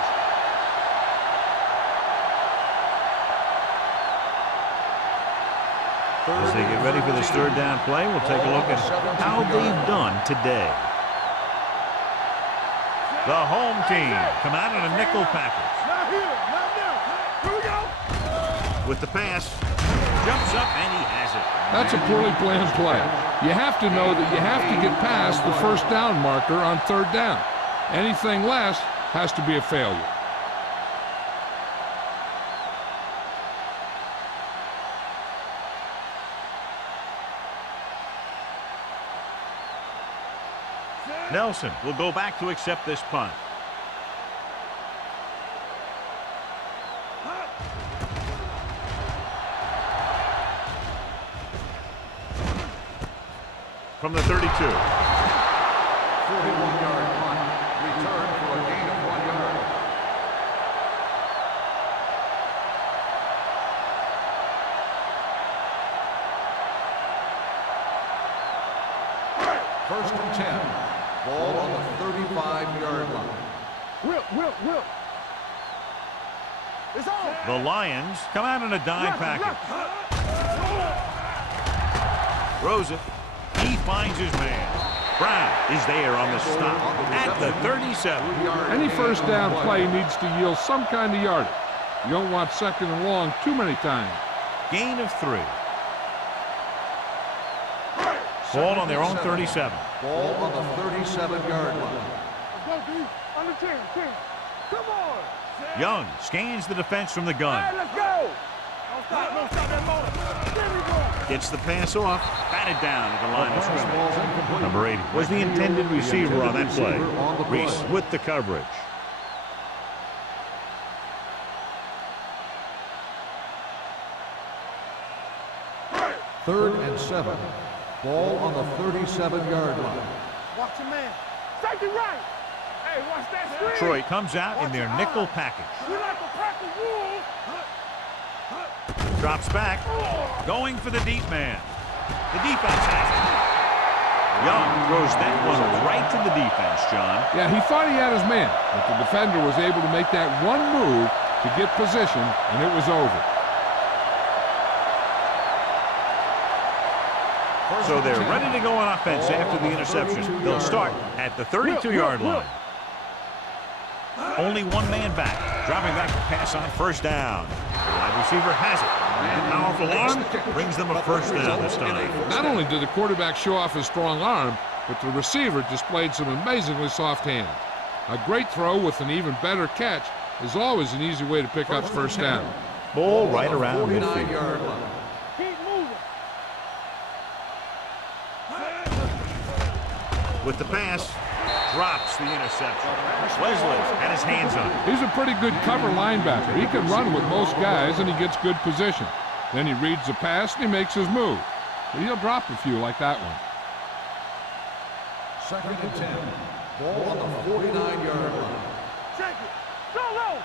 As they get ready for this 3rd down play, we'll take a look at how they've done today. The home team come out in a nickel package. Not here. Not now. Here we go. With the pass, jumps up and he has it. That's a poorly planned play. You have to know that you have to get past the 1st down marker on 3rd down. Anything less has to be a failure. Nelson will go back to accept this punt. From the 32. 41-yard punt. Return for a gain of 1 yard. First and 10. Ball on the 35-yard line. Whip. It's on. The Lions come out in a dime package. Throws it. He finds his man. Brown is there on the stop at the 37. Any 1st down play needs to yield some kind of yardage. You don't want 2nd and long too many times. Gain of 3. Ball on their own 37. Ball on the 37-yard line. Let's go, D. Under 10. Come on. Young scans the defense from the gun. Hey, let's go. Don't stop that motor. There we go. Gets the pass off. Batted down at the line of scrimmage. Number 80 was the intended receiver on that play. Reese with the coverage. Third and 7. Ball on the 37-yard line. Watch your man. Safety right. Hey, watch that screen. Troy comes out in their nickel package. We like to pack the wool. Drops back. Going for the deep man. The defense has it. Young throws that one right to the defense, John. Yeah, he thought he had his man, but the defender was able to make that one move to get position, and it was over. So they're ready to go on offense after the interception. They'll start at the 32-yard line. Only one man back. Dropping back to pass on 1st down. The wide receiver has it. And powerful arm brings them a 1st down this time. Not only did the quarterback show off his strong arm, but the receiver displayed some amazingly soft hands. A great throw with an even better catch is always an easy way to pick up 1st down. Ball right around midfield. 49-yard line. Keep moving. With the pass, drops the interception. Leslie had his hands on it. He's a pretty good cover linebacker. He can run with most guys, and he gets good position. Then he reads the pass, and he makes his move. But he'll drop a few like that one. 2nd and 10. Ball on the 49-yard line. Check it. Go low.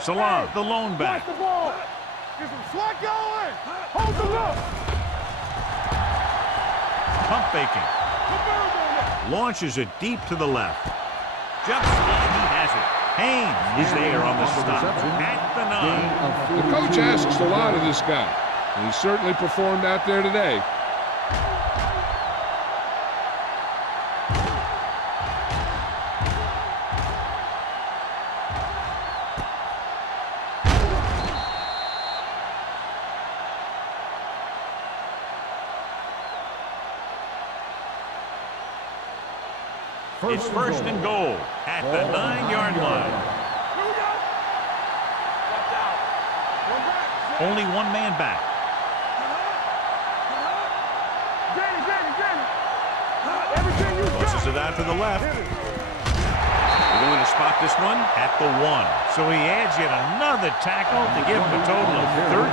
Salah, the lone back. Watch the ball. Get some slack going. Hold the look. Pump faking. Launches it deep to the left. Jumps and he has it. Haynes is there on the stop at the 9. The coach asks a lot of this guy, and he certainly performed out there today. It's first and goal at the 9-yard line. Here we go. Watch out. One back. Only one man back. Danny. Everything you got. Pushes it out to the left. We're going to spot this one at the 1. So he adds yet another tackle to give him a total of 13.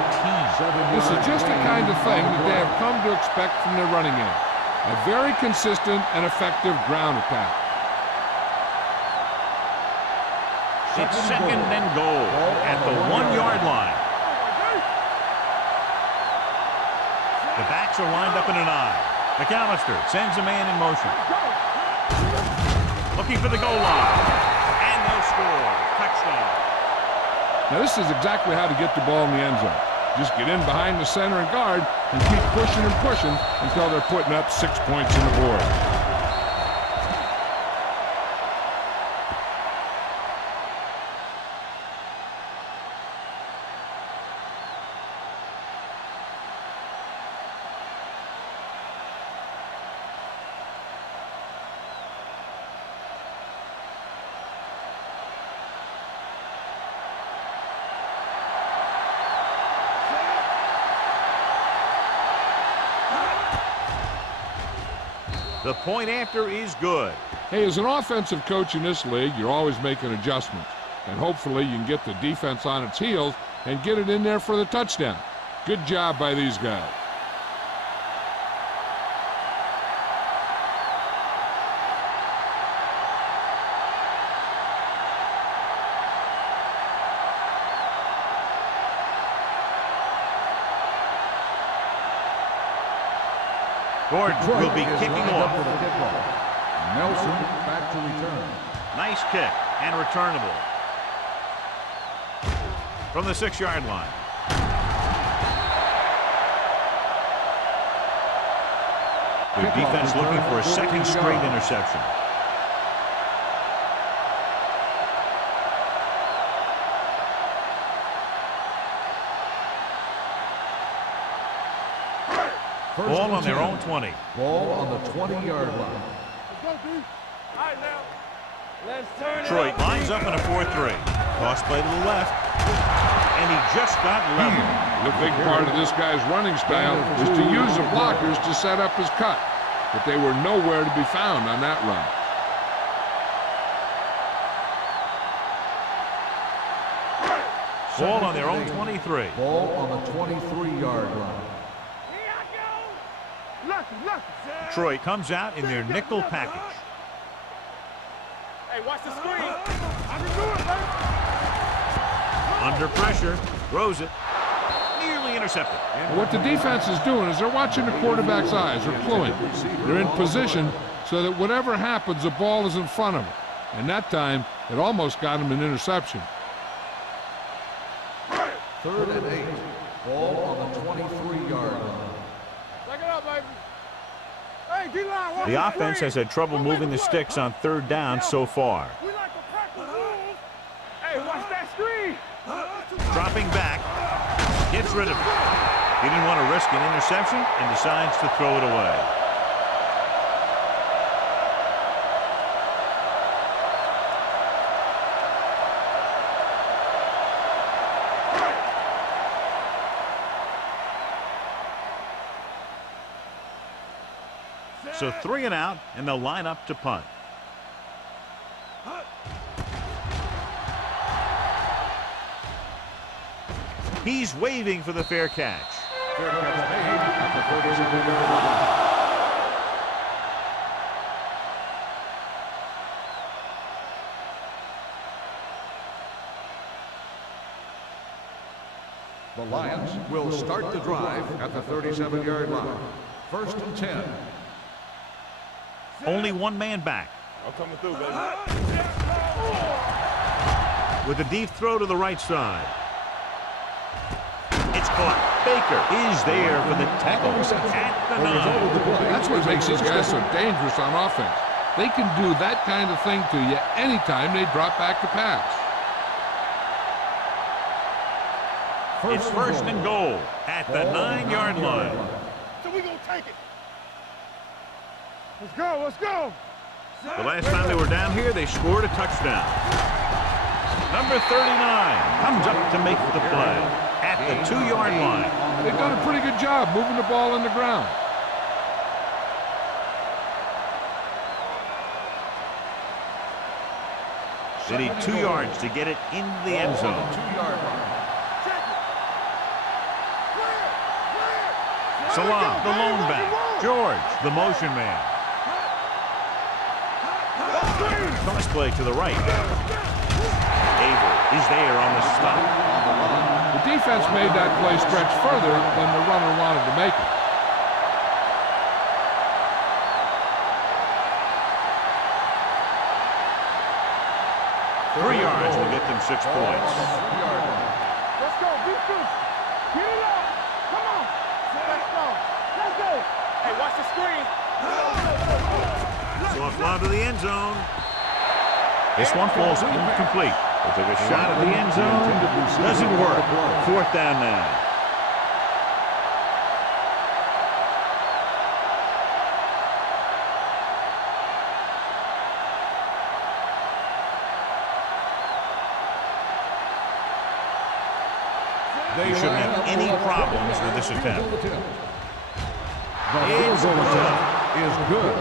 This is just the kind of thing that they have come to expect from their running game. A very consistent and effective ground attack. It's second and goal at the 1-yard line. The backs are lined up in an I. McAllister sends a man in motion. Looking for the goal line. And they'll score. Touchdown. Now this is exactly how to get the ball in the end zone. Just get in behind the center and guard and keep pushing and pushing until they're putting up 6 points on the board. The point after is good. Hey, as an offensive coach in this league, you're always making adjustments. And hopefully you can get the defense on its heels and get it in there for the touchdown. Good job by these guys. Gordon will be kicking off. Nelson back to return. Nice kick and returnable. From the 6-yard line. The defense looking for a second straight interception. Ball on their own 20. Ball on the 20-yard line. Let's go, D. All right, now. Let's turn it Detroit up. lines up in a 4-3. Toss play to the left. And he just got level. The big part of this guy's running style is to use the blockers to set up his cut. But they were nowhere to be found on that run. Ball on their own 23. Ball on the 23-yard line. Here I go. Lucky. Detroit comes out in their nickel package. Hey, watch the screen. I can do it, baby. Under pressure. Throws it. Nearly intercepted. What the defense is doing is they're watching the quarterback's eyes. They're cluing. They're in position so that whatever happens, the ball is in front of them. And that time, it almost got him an interception. 3rd and 8. Ball on the 23-yard line. Take it up, baby. Hey, D-line, watch The offense has had trouble moving the sticks on 3rd down so far. We like to practice rules. Hey, watch that screen. Dropping back. Gets rid of it. He didn't want to risk an interception and decides to throw it away. So 3 and out, and they'll line up to punt. He's waving for the fair catch. Fair catch made at the 37-yard line. The Lions will start the drive at the 37-yard line. 1st and 10. Only one man back. I'm coming through, baby. With a deep throw to the right side. It's caught. Baker is there for the tackle at the 9. That's what makes these guys so dangerous on offense. They can do that kind of thing to you anytime they drop back to pass. It's first and goal at the 9-yard line. So we gonna take it. Let's go. The last time they were down here, they scored a touchdown. Number 39 comes up to make the play at the 2-yard line. They've done a pretty good job moving the ball in the ground. They need 2 yards to get it into the end zone. 2-yard line. Salam, the lone back. George, the motion man. Toss play to the right. Abel is there on the stop. The defense made that play stretch further than the runner wanted to make it. Three yards will get them 6 points. Let's go, defense. Get it up. Come on. Let's go. Let's go. Hey, watch the screen. Soft lob to the end zone. This one falls incomplete. They took a shot at the end zone. Doesn't work. 4th down now. They shouldn't have any problems with this attempt. The field goal attempt is good.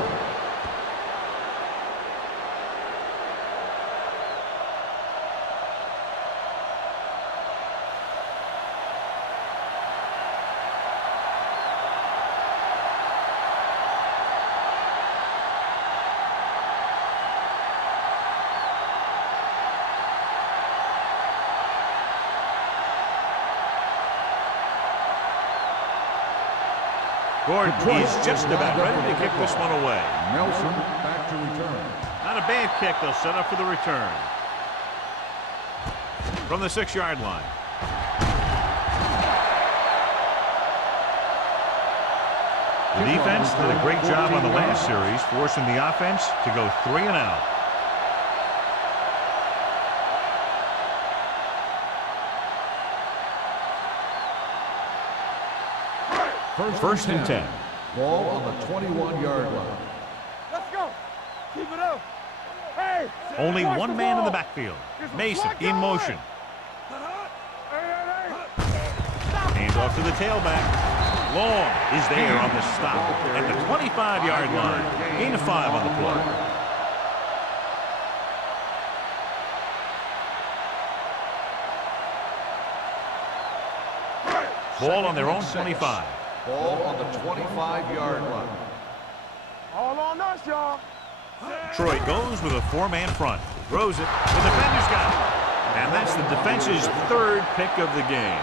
Gordon is just about ready to kick this one away. Nelson back to return. Not a bad kick. They'll set up for the return. From the 6-yard line. The defense did a great job on the last series, forcing the offense to go 3 and out. First and 10. Ball on the 21-yard line. Let's go. Keep it up. Hey. Only watch one the man in the ball. backfield. There's a Mason flag in on. motion. Hey. Hands off to the tailback. Long is there on the stop at the 25-yard line. Gain of 5 on the play. Ball on their own 25. Ball on the 25-yard line. All on us, y'all. Troy goes with a 4-man front. Throws it. The defender's got it. And that's the defense's 3rd pick of the game.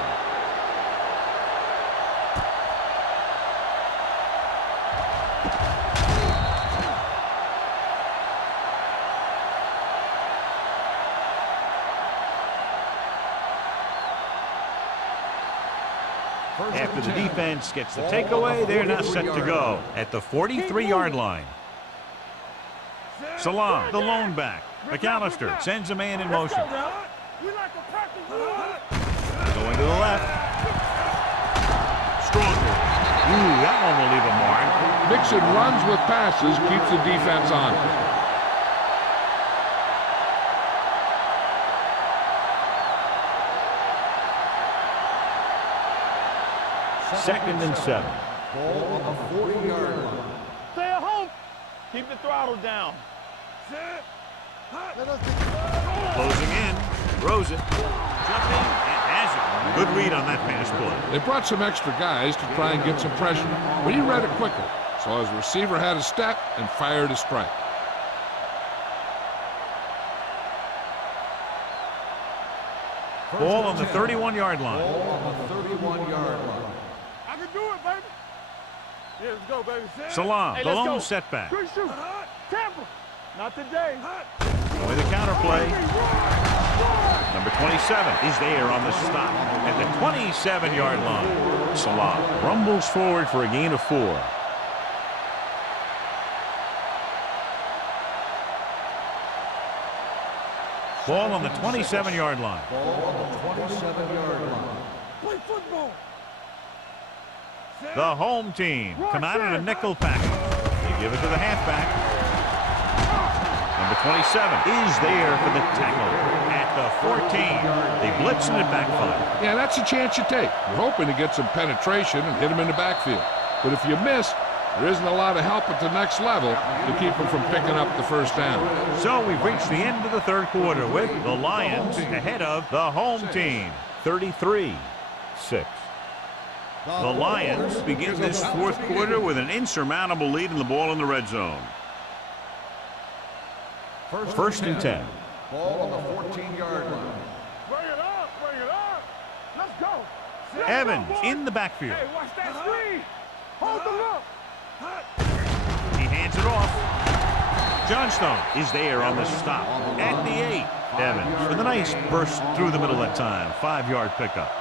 After the defense gets the takeaway, they're now set to go at the 43-yard line. Salam, the lone back. McAllister sends a man in motion. We like to practice wood. Going to the left. Stronger. Ooh, that one will leave a mark. Mixing runs with passes keeps the defense honest. Second and 7. Ball on the 40-yard line. Stay at home. Keep the throttle down. Closing in. Throws it. Jumping and has it. Good read on that pass play. They brought some extra guys to try and get some pressure, but he read it quickly, so his receiver had a step and fired a strike. Ball on the 31-yard line. Ball on the 31-yard line. I can do it, baby. Yeah, let's go, baby. Salam, Hey, the let's lone go. setback. Good shoot. Tampa. Not today. Going the counter play. Number 27 is there on the stop at the 27-yard line. Salam rumbles forward for a gain of 4. Ball on the 27-yard line. Ball on the 27-yard line. Play football. The home team come out in a nickel package. They give it to the halfback. Number 27 is there for the tackle at the 14. They blitzing it back 5. Yeah, that's a chance you take. You're hoping to get some penetration and hit him in the backfield. But if you miss, there isn't a lot of help at the next level to keep them from picking up the first down. So we've reached the end of the third quarter with the Lions ahead of the home team, 33-6. The Lions begin this fourth quarter with an insurmountable lead in the ball in the red zone. First and 10. Ball on the 14-yard line. Bring it up, bring it up. Let's go. Evans in the backfield. Hey, watch that screen. Hold the look. He hands it off. Johnstone is there on the stop at the 8. Evans with a nice burst through the middle that time. 5-yard pickup.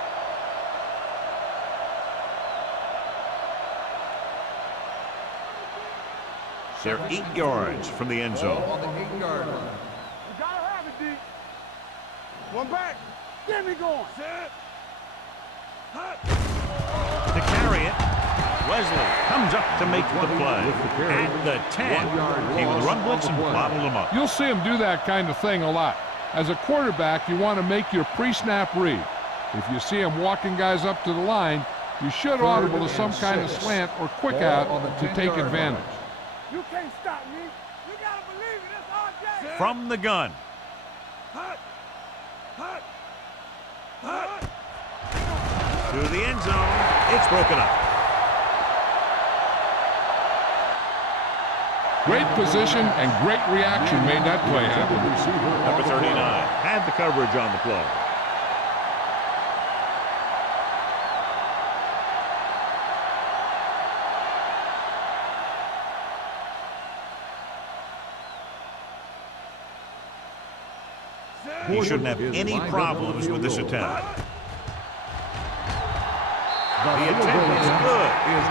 They're 8 yards from the end zone. Ball on the 8-yard line. You gotta have it, D. One back. Get me going. To carry it, Wesley comes up to make the play. At the 10, came with a run blitz and bottled him up. You'll see him do that kind of thing a lot. As a quarterback, you want to make your pre-snap read. If you see him walking guys up to the line, you should audible to some kind of slant or quick out to take advantage. You can't stop me. You gotta believe it. It's our day. From the gun. To the end zone. It's broken up. Great position and great reaction made that play happen. Number 39 had the coverage on the play. He shouldn't have any problems with this attempt. The attempt is good.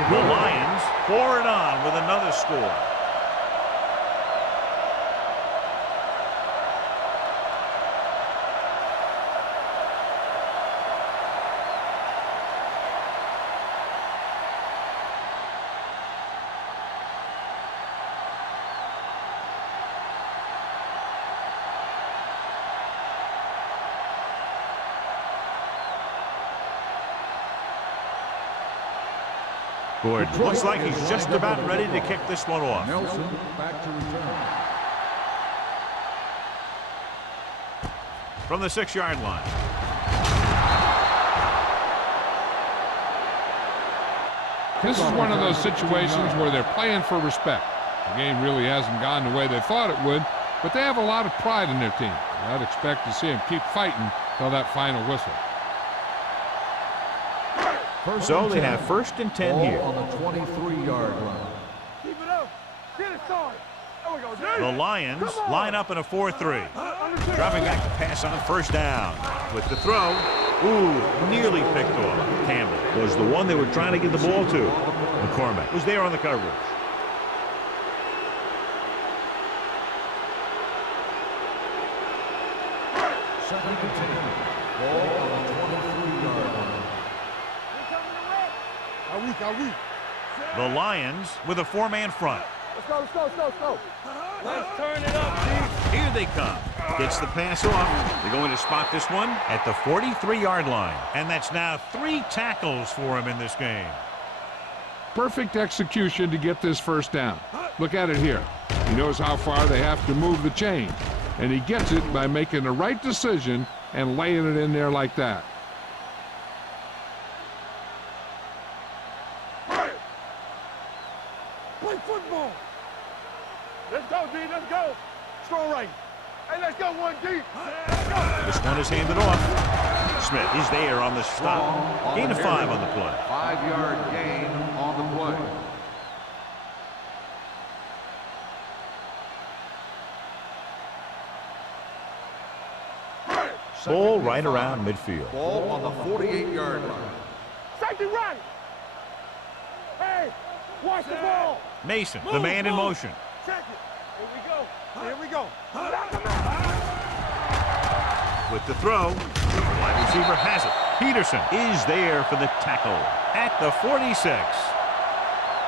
The Lions pour it on with another score. Gordon looks like he's just about ready to kick this one off. Nelson back to return. From the 6-yard line. This is one of those situations where they're playing for respect. The game really hasn't gone the way they thought it would, but they have a lot of pride in their team. I'd expect to see them keep fighting till that final whistle. So they have first and 10 here. On the 23-yard line. Keep it up. Get it started. There we go, Jay. The Lions line up in a 4-3. Dropping back to pass on first down. With the throw, nearly picked off. Campbell was the one they were trying to get the ball to. McCormick was there on the coverage. Second and 10. Ball on the 23-yard line. Are we? The Lions with a 4-man front. Let's go. Let's turn it up, Chief. Here they come. Gets the pass off. They're going to spot this one at the 43-yard line. And that's now 3 tackles for him in this game. Perfect execution to get this first down. Look at it here. He knows how far they have to move the chain. And he gets it by making the right decision and laying it in there like that. Play football. Let's go, D. Let's go. Strong right. Hey, let's go, 1D. Let's go. This one is handed off. Smith is there on the stop. Gain of 5 on the play. 5-yard gain on the play. Ball right around midfield. Ball on the 48-yard line. Safety right. Hey, watch the ball. Mason, the man in motion. Check it. Here we go. With the throw, the wide receiver has it. Peterson is there for the tackle at the 46.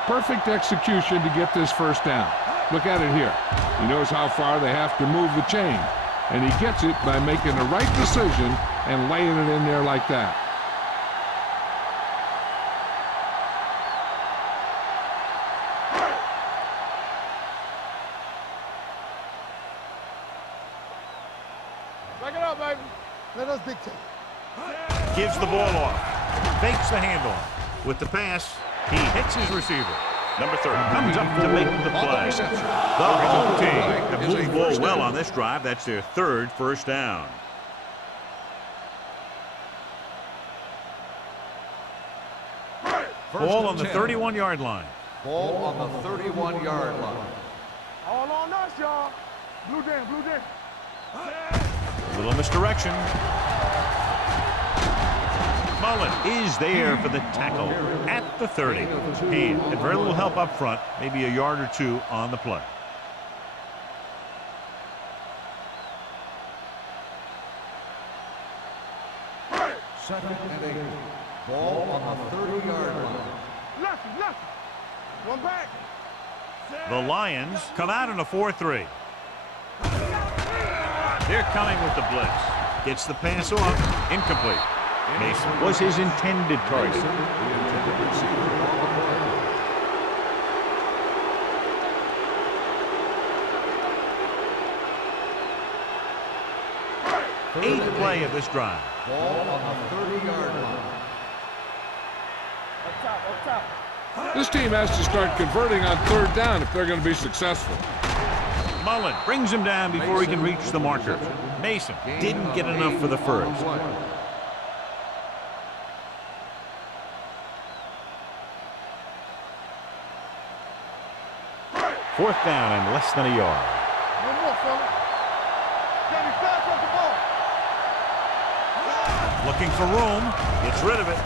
Perfect execution to get this first down. Look at it here. He knows how far they have to move the chain, and he gets it by making the right decision and laying it in there like that. Back it up, baby. Let us dictate. Gives the ball off. Fakes the handoff. With the pass, he hits his receiver. Number 30 comes up to make the play. The home team have moved the ball well on this drive. That's their third first down. Ball on the 31-yard line. Ball on the 31-yard line. All on us, y'all. Blue down, blue down. Little misdirection. Mullen is there for the tackle at the 30. And had very little help up front, maybe a yard or two on the play. Second and 8. Ball on the 30-yard line. Lucky, lucky. One back. The Lions come out in a 4-3. They're coming with the blitz. Gets the pass off. Incomplete. Mason was his intended target. Eighth play of this drive. Ball on the 30-yard line. Up top, up top. This team has to start converting on third down if they're going to be successful. Mullen brings him down before he can reach the marker. Mason didn't get enough for the first. Fourth down and less than a yard. One more, fella. Got me fast off the ball. Looking for room. Gets rid of it.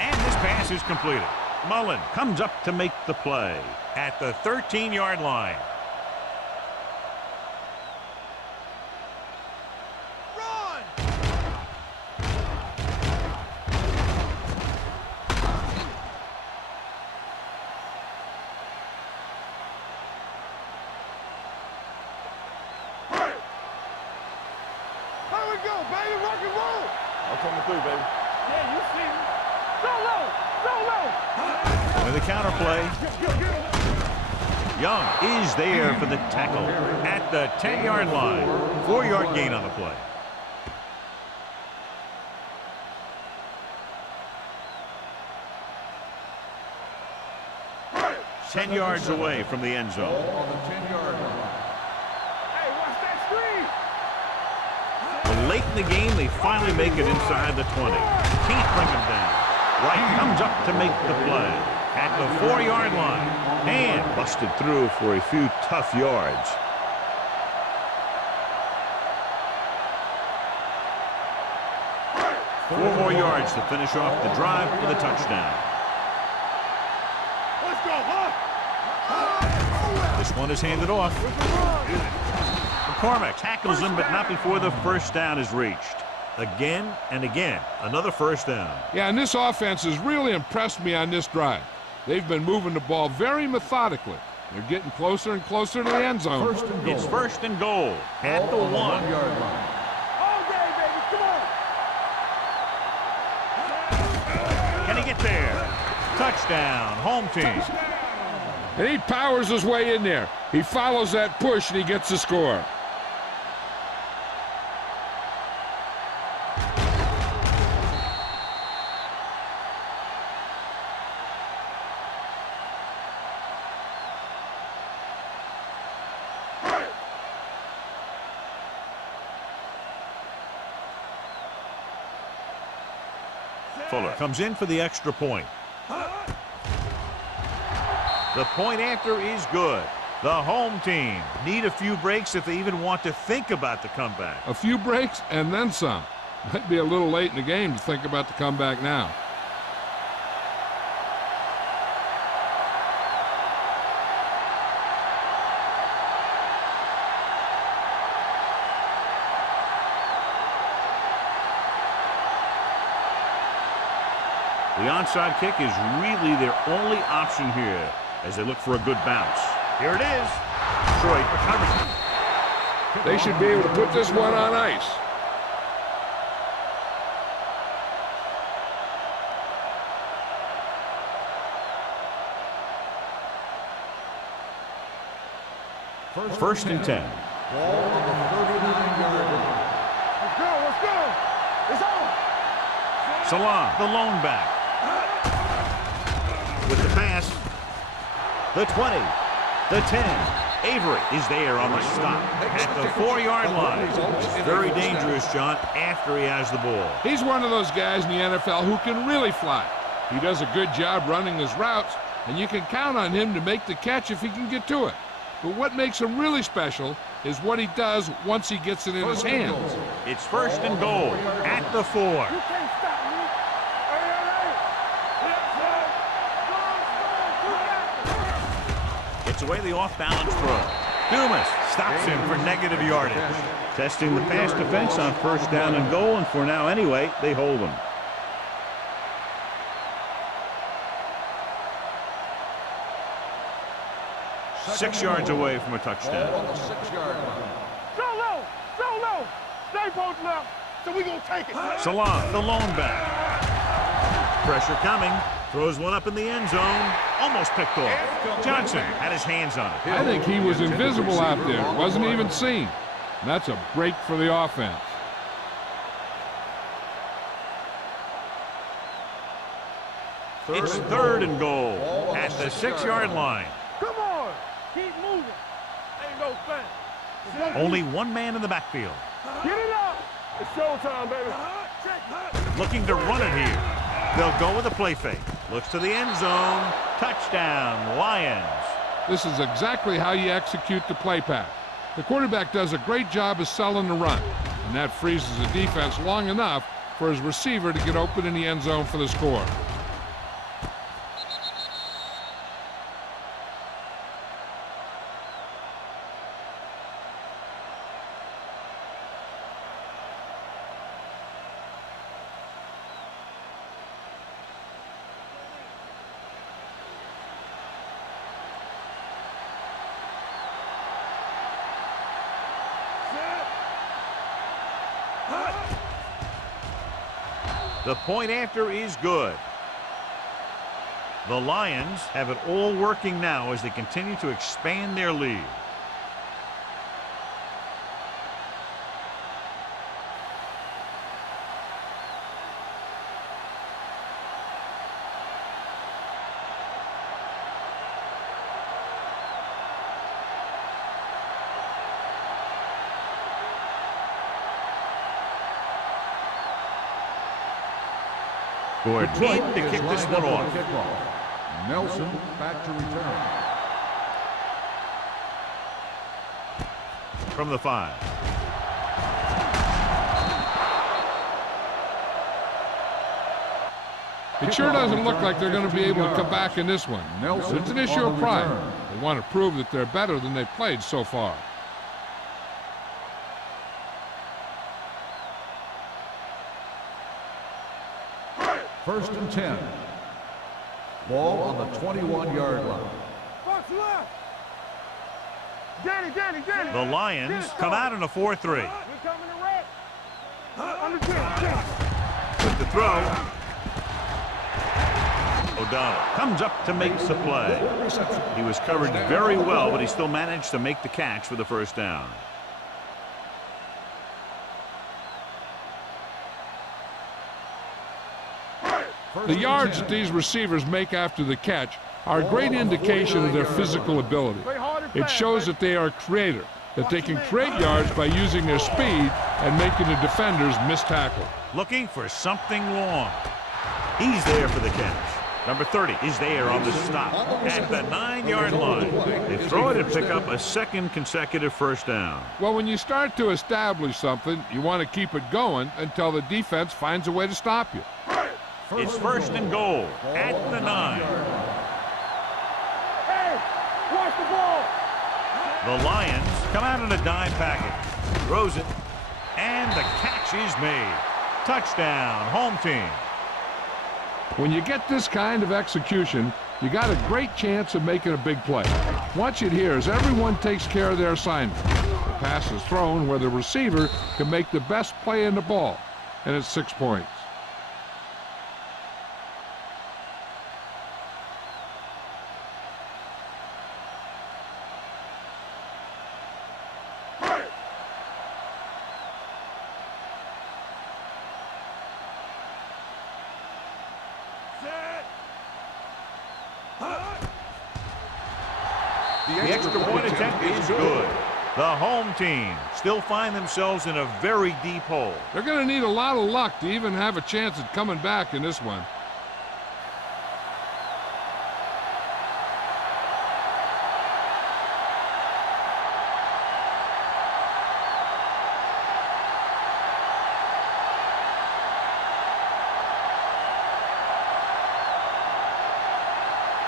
And this pass is completed. Mullen comes up to make the play at the 13-yard line. Run! Here we go, baby. Rock and roll. I'm coming through, baby. Yeah, you see me. So low. So low. With a counterplay. Young is there for the tackle at the 10-yard line. 4-yard gain on the play. Ten yards away from the end zone. Ball on the 10-yard line. Hey, watch that screen. Well, late in the game, they finally make it inside the 20. Can't bring them down. Wright comes up to make the play at the 4-yard line. And busted through for a few tough yards. Four more yards to finish off the drive with a touchdown. Let's go, huh? This one is handed off. McCormick tackles him, but not before the first down is reached. Again and again, another first down. Yeah, and this offense has really impressed me on this drive. They've been moving the ball very methodically. They're getting closer and closer to the end zone. First and goal. It's first and goal at the Ball on the 1. 1-yard line. All day, baby. Come on. Can he get there? Touchdown, home team. And he powers his way in there. He follows that push and he gets the score. Fuller comes in for the extra point. The point after is good. The home team need a few breaks if they even want to think about the comeback. A few breaks and then some. Might be a little late in the game to think about the comeback now. The onside kick is really their only option here as they look for a good bounce. Here it is. Detroit recovers. They should be able to put this one on ice. First and 10. Ball on the 39-yard line. Let's go, let's go. It's on. Salah, the lone back. With the pass. The 20. The 10. Avery is there on the stop at the 4-yard line. It's very dangerous, John, after he has the ball. He's one of those guys in the NFL who can really fly. He does a good job running his routes, and you can count on him to make the catch if he can get to it. But what makes him really special is what he does once he gets it in his hands. It's first and goal at the 4. You can't stop me. Hey, hey, hey. It's away the off-balance throw. Dumas stops him for negative yardage. Testing the pass defense on first down and goal, and for now anyway, they hold him. Six yards away from a touchdown. Ball on the 6-yard line. So low. Stay posted up. So we gonna take it. Salah, the lone back. Pressure coming. Throws one up in the end zone. Almost picked off. Johnson had his hands on it. I think he was invisible out there. Wasn't even seen. And that's a break for the offense. It's third and goal at the 6-yard line. Come on. Keep moving. Ain't no thing. Only one man in the backfield. Get it up. It's showtime, baby. Looking to run it here. They'll go with a play fake. Looks to the end zone. Touchdown, Lions. This is exactly how you execute the play pass. The quarterback does a great job of selling the run, and that freezes the defense long enough for his receiver to get open in the end zone for the score. The point after is good. The Lions have it all working now as they continue to expand their lead. Gordon in to kick this one off. Nelson back to return. From the 5. It sure doesn't look like they're going to be able to come back in this one. Nelson It's an issue on of the pride. return. They want to prove that they're better than they've played so far. First and 10. Ball on the 21-yard line. Box left. Danny. The Lions come out in a 4-3. We're coming to red. Under 10. With the throw. O'Donnell comes up to make the play. He was covered very well, but he still managed to make the catch for the first down. The yards that these receivers make after the catch are a great indication of their physical ability. It shows that they are creative, that they can create yards by using their speed and making the defenders miss tackle. Looking for something long. He's there for the catch. Number 30 is there on the stop at the 9-yard line. They throw it and pick up a second consecutive first down. Well, when you start to establish something, you want to keep it going until the defense finds a way to stop you. It's first and goal at the 9. Hey, watch the ball. The Lions come out in a dime package. Throws it, and the catch is made. Touchdown, home team. When you get this kind of execution, you got a great chance of making a big play. Watch it here as everyone takes care of their assignment. The pass is thrown where the receiver can make the best play in the ball, and it's 6 points. The extra point attempt is good. The home team still find themselves in a very deep hole. They're going to need a lot of luck to even have a chance at coming back in this one.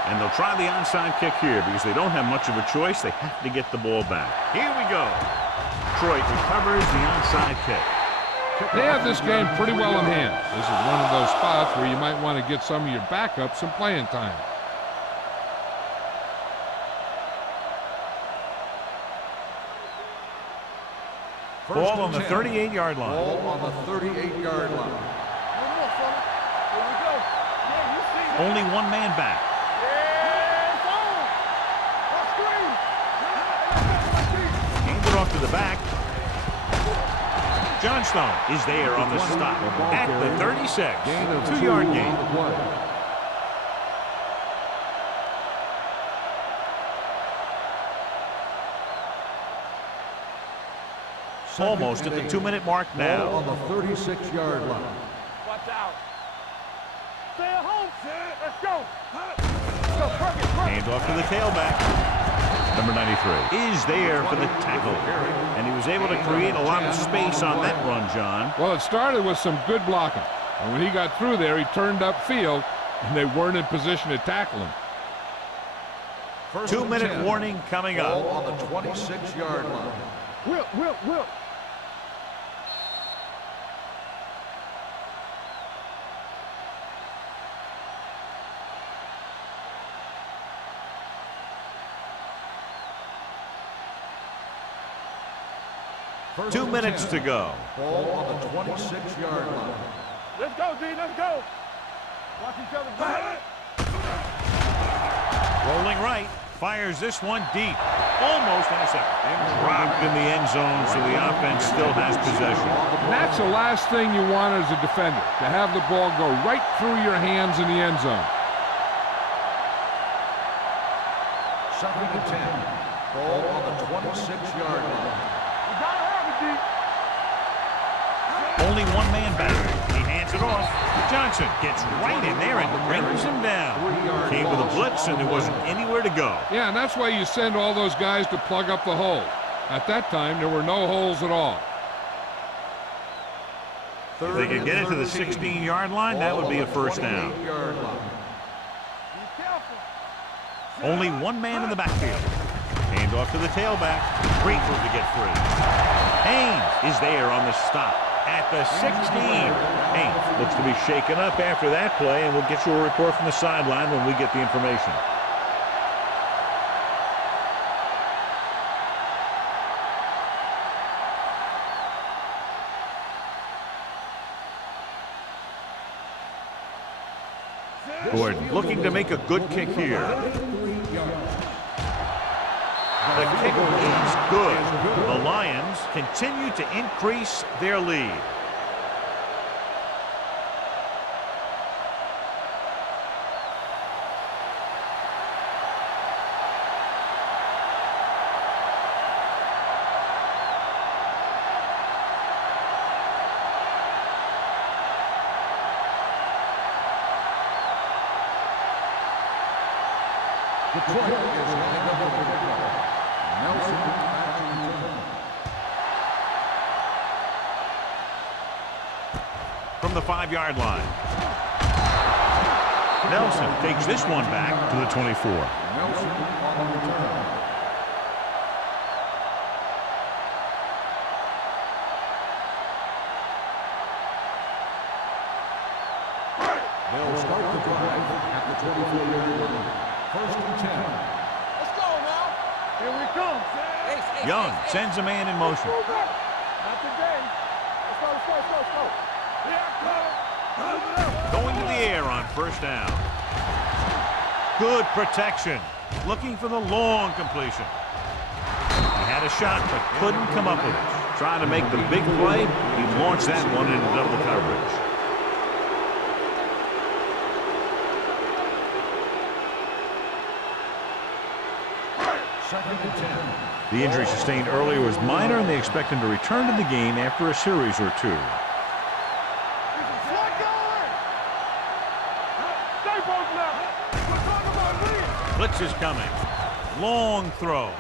And they'll try the onside kick here because they don't have much of a choice. They have to get the ball back. Here we go. Detroit recovers the onside kick. They have this game pretty well in hand. This is one of those spots where you might want to get some of your backups some playing time. Ball on the 38-yard line. Ball on the 38-yard line. One more, fella. Here we go. Yeah, you see that. Only one man back. Yeah, it's on. What screen? Hands it off to the back. Johnstone is there on the stop at the 36. 2-yard gain. Almost at the 2-minute mark now. Ball on the 36-yard line. Watch out. Stay at home. Let's go. Let's go, Perkins. Hand off to the tailback. Number 93 is there for the tackle. And he was able to create a lot of space on that run, John. Well, it started with some good blocking. And when he got through there, he turned upfield, and they weren't in position to tackle him. 2-minute warning coming up. Ball on the 26-yard line. Will. First 2 and minutes 10. to go. Ball on the 26-yard line. Let's go, D. Let's go. Watch each other's back. Rolling right. Fires this one deep. Almost intercepted. And dropped in the end zone, so the offense still has possession. And that's the last thing you want as a defender, to have the ball go right through your hands in the end zone. Second and 10. Ball on the 26-yard line. We gotta have it, D. Only one man back. He hands it off. Johnson gets right in there and brings him down. Came with a blitz, and there wasn't anywhere to go. Yeah, and that's why you send all those guys to plug up the hole. At that time, there were no holes at all. If they could get it to the 16-yard line, that would be a first down. Be careful. Only one man in the backfield. Hand off to the tailback. Great move to get free. Haynes is there on the stop at the 16. Haynes looks to be shaken up after that play, and we'll get you a report from the sideline when we get the information. Gordon looking to make a good kick here. The kick is good. The Lions continue to increase their lead. Detroit is lined up with the kickoff. Nelson back to return. From the 5-yard line. Nelson takes this one back to the 24. Nelson on the return. They'll start the drive at the 24-yard line. First and 10. Let's go now. Here we come. Young sends a man in motion. Not today. Let's go, let's go, let's go, let's go. Here I come. Move it up. Going to the air on first down. Good protection. Looking for the long completion. He had a shot, but couldn't come up with it. Trying to make the big play, he launched that one into double coverage. Second and 10. The injury sustained earlier was minor, and they expect him to return to the game after a series or two. Blitz is coming. Long throw.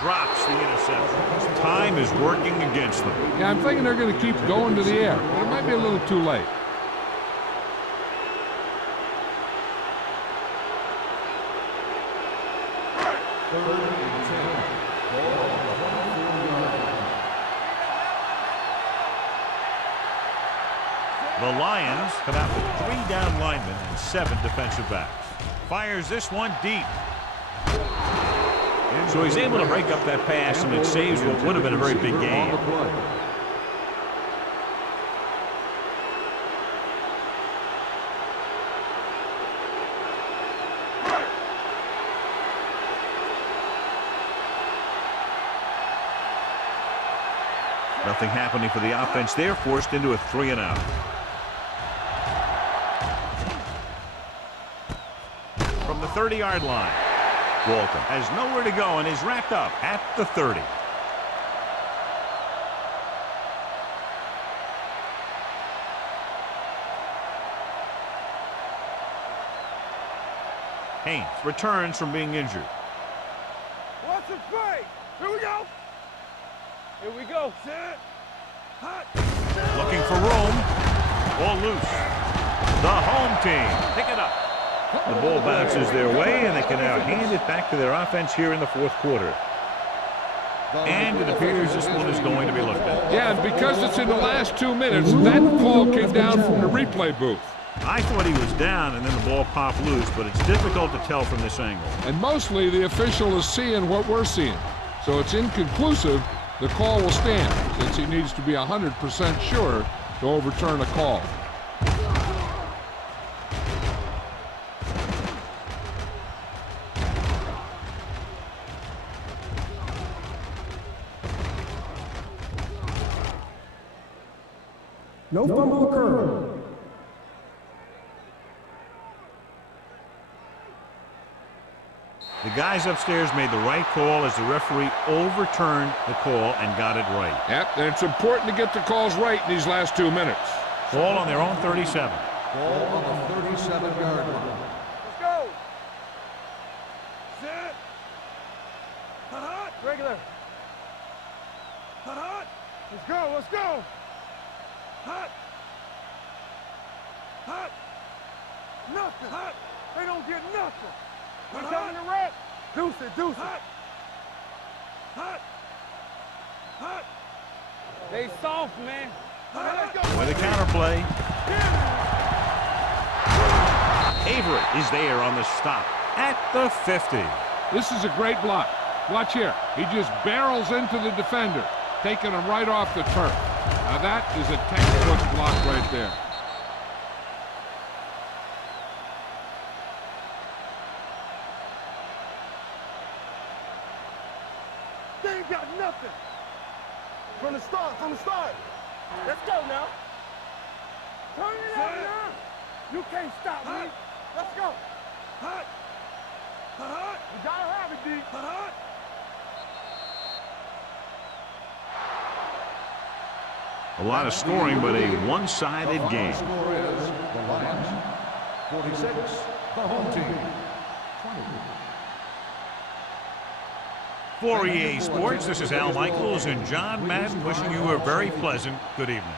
Drops the interception. Time is working against them. Yeah, I'm thinking they're going to keep going to the air. But it might be a little too late. The Lions come out with 3 down linemen and 7 defensive backs. Fires this one deep. So he's able to break up that pass, and it saves what would have been a very big game. Nothing happening for the offense. They're forced into a 3-and-out. From the 30-yard line, Walton has nowhere to go and is wrapped up at the 30. Haynes returns from being injured. Watch the play. Here we go. Here we go. Set. Hot. Looking for room. Ball loose. The home team pick it up. The ball bounces their way, and they can now hand it back to their offense here in the 4th quarter. And it appears this one is going to be looked at. Yeah, and because it's in the last 2 minutes, that call came down from the replay booth. I thought he was down, and then the ball popped loose, but it's difficult to tell from this angle. And mostly the official is seeing what we're seeing. So it's inconclusive. The call will stand, since he needs to be 100% sure to overturn a call. No fumble occurred. The guys upstairs made the right call as the referee overturned the call and got it right. Yep, and it's important to get the calls right in these last 2 minutes. Ball on their own 37. Ball on the 37-yard line. Let's go. Set. Hot. Regular. Hot. Let's go. Let's go. Hot. Hot. Nothing. Hot. They don't get nothing. We're coming to wreck. Deuce it, deuce it. Hot. Hot. Hot. They soft, man. Let's go. With a counterplay. Averett is there on the stop at the 50. This is a great block. Watch here. He just barrels into the defender, taking him right off the turf. Now that is a textbook block right there. They ain't got nothing. From the start, from the start. Let's go now. Turn it out now. You can't stop me. Let's go. Hot. Hot. You gotta have it, D. Hot. A lot of scoring, but a one-sided game. The score is the Lions 46, the home team 20. For EA Sports, this is Al Michaels and John Madden wishing you a very pleasant good evening.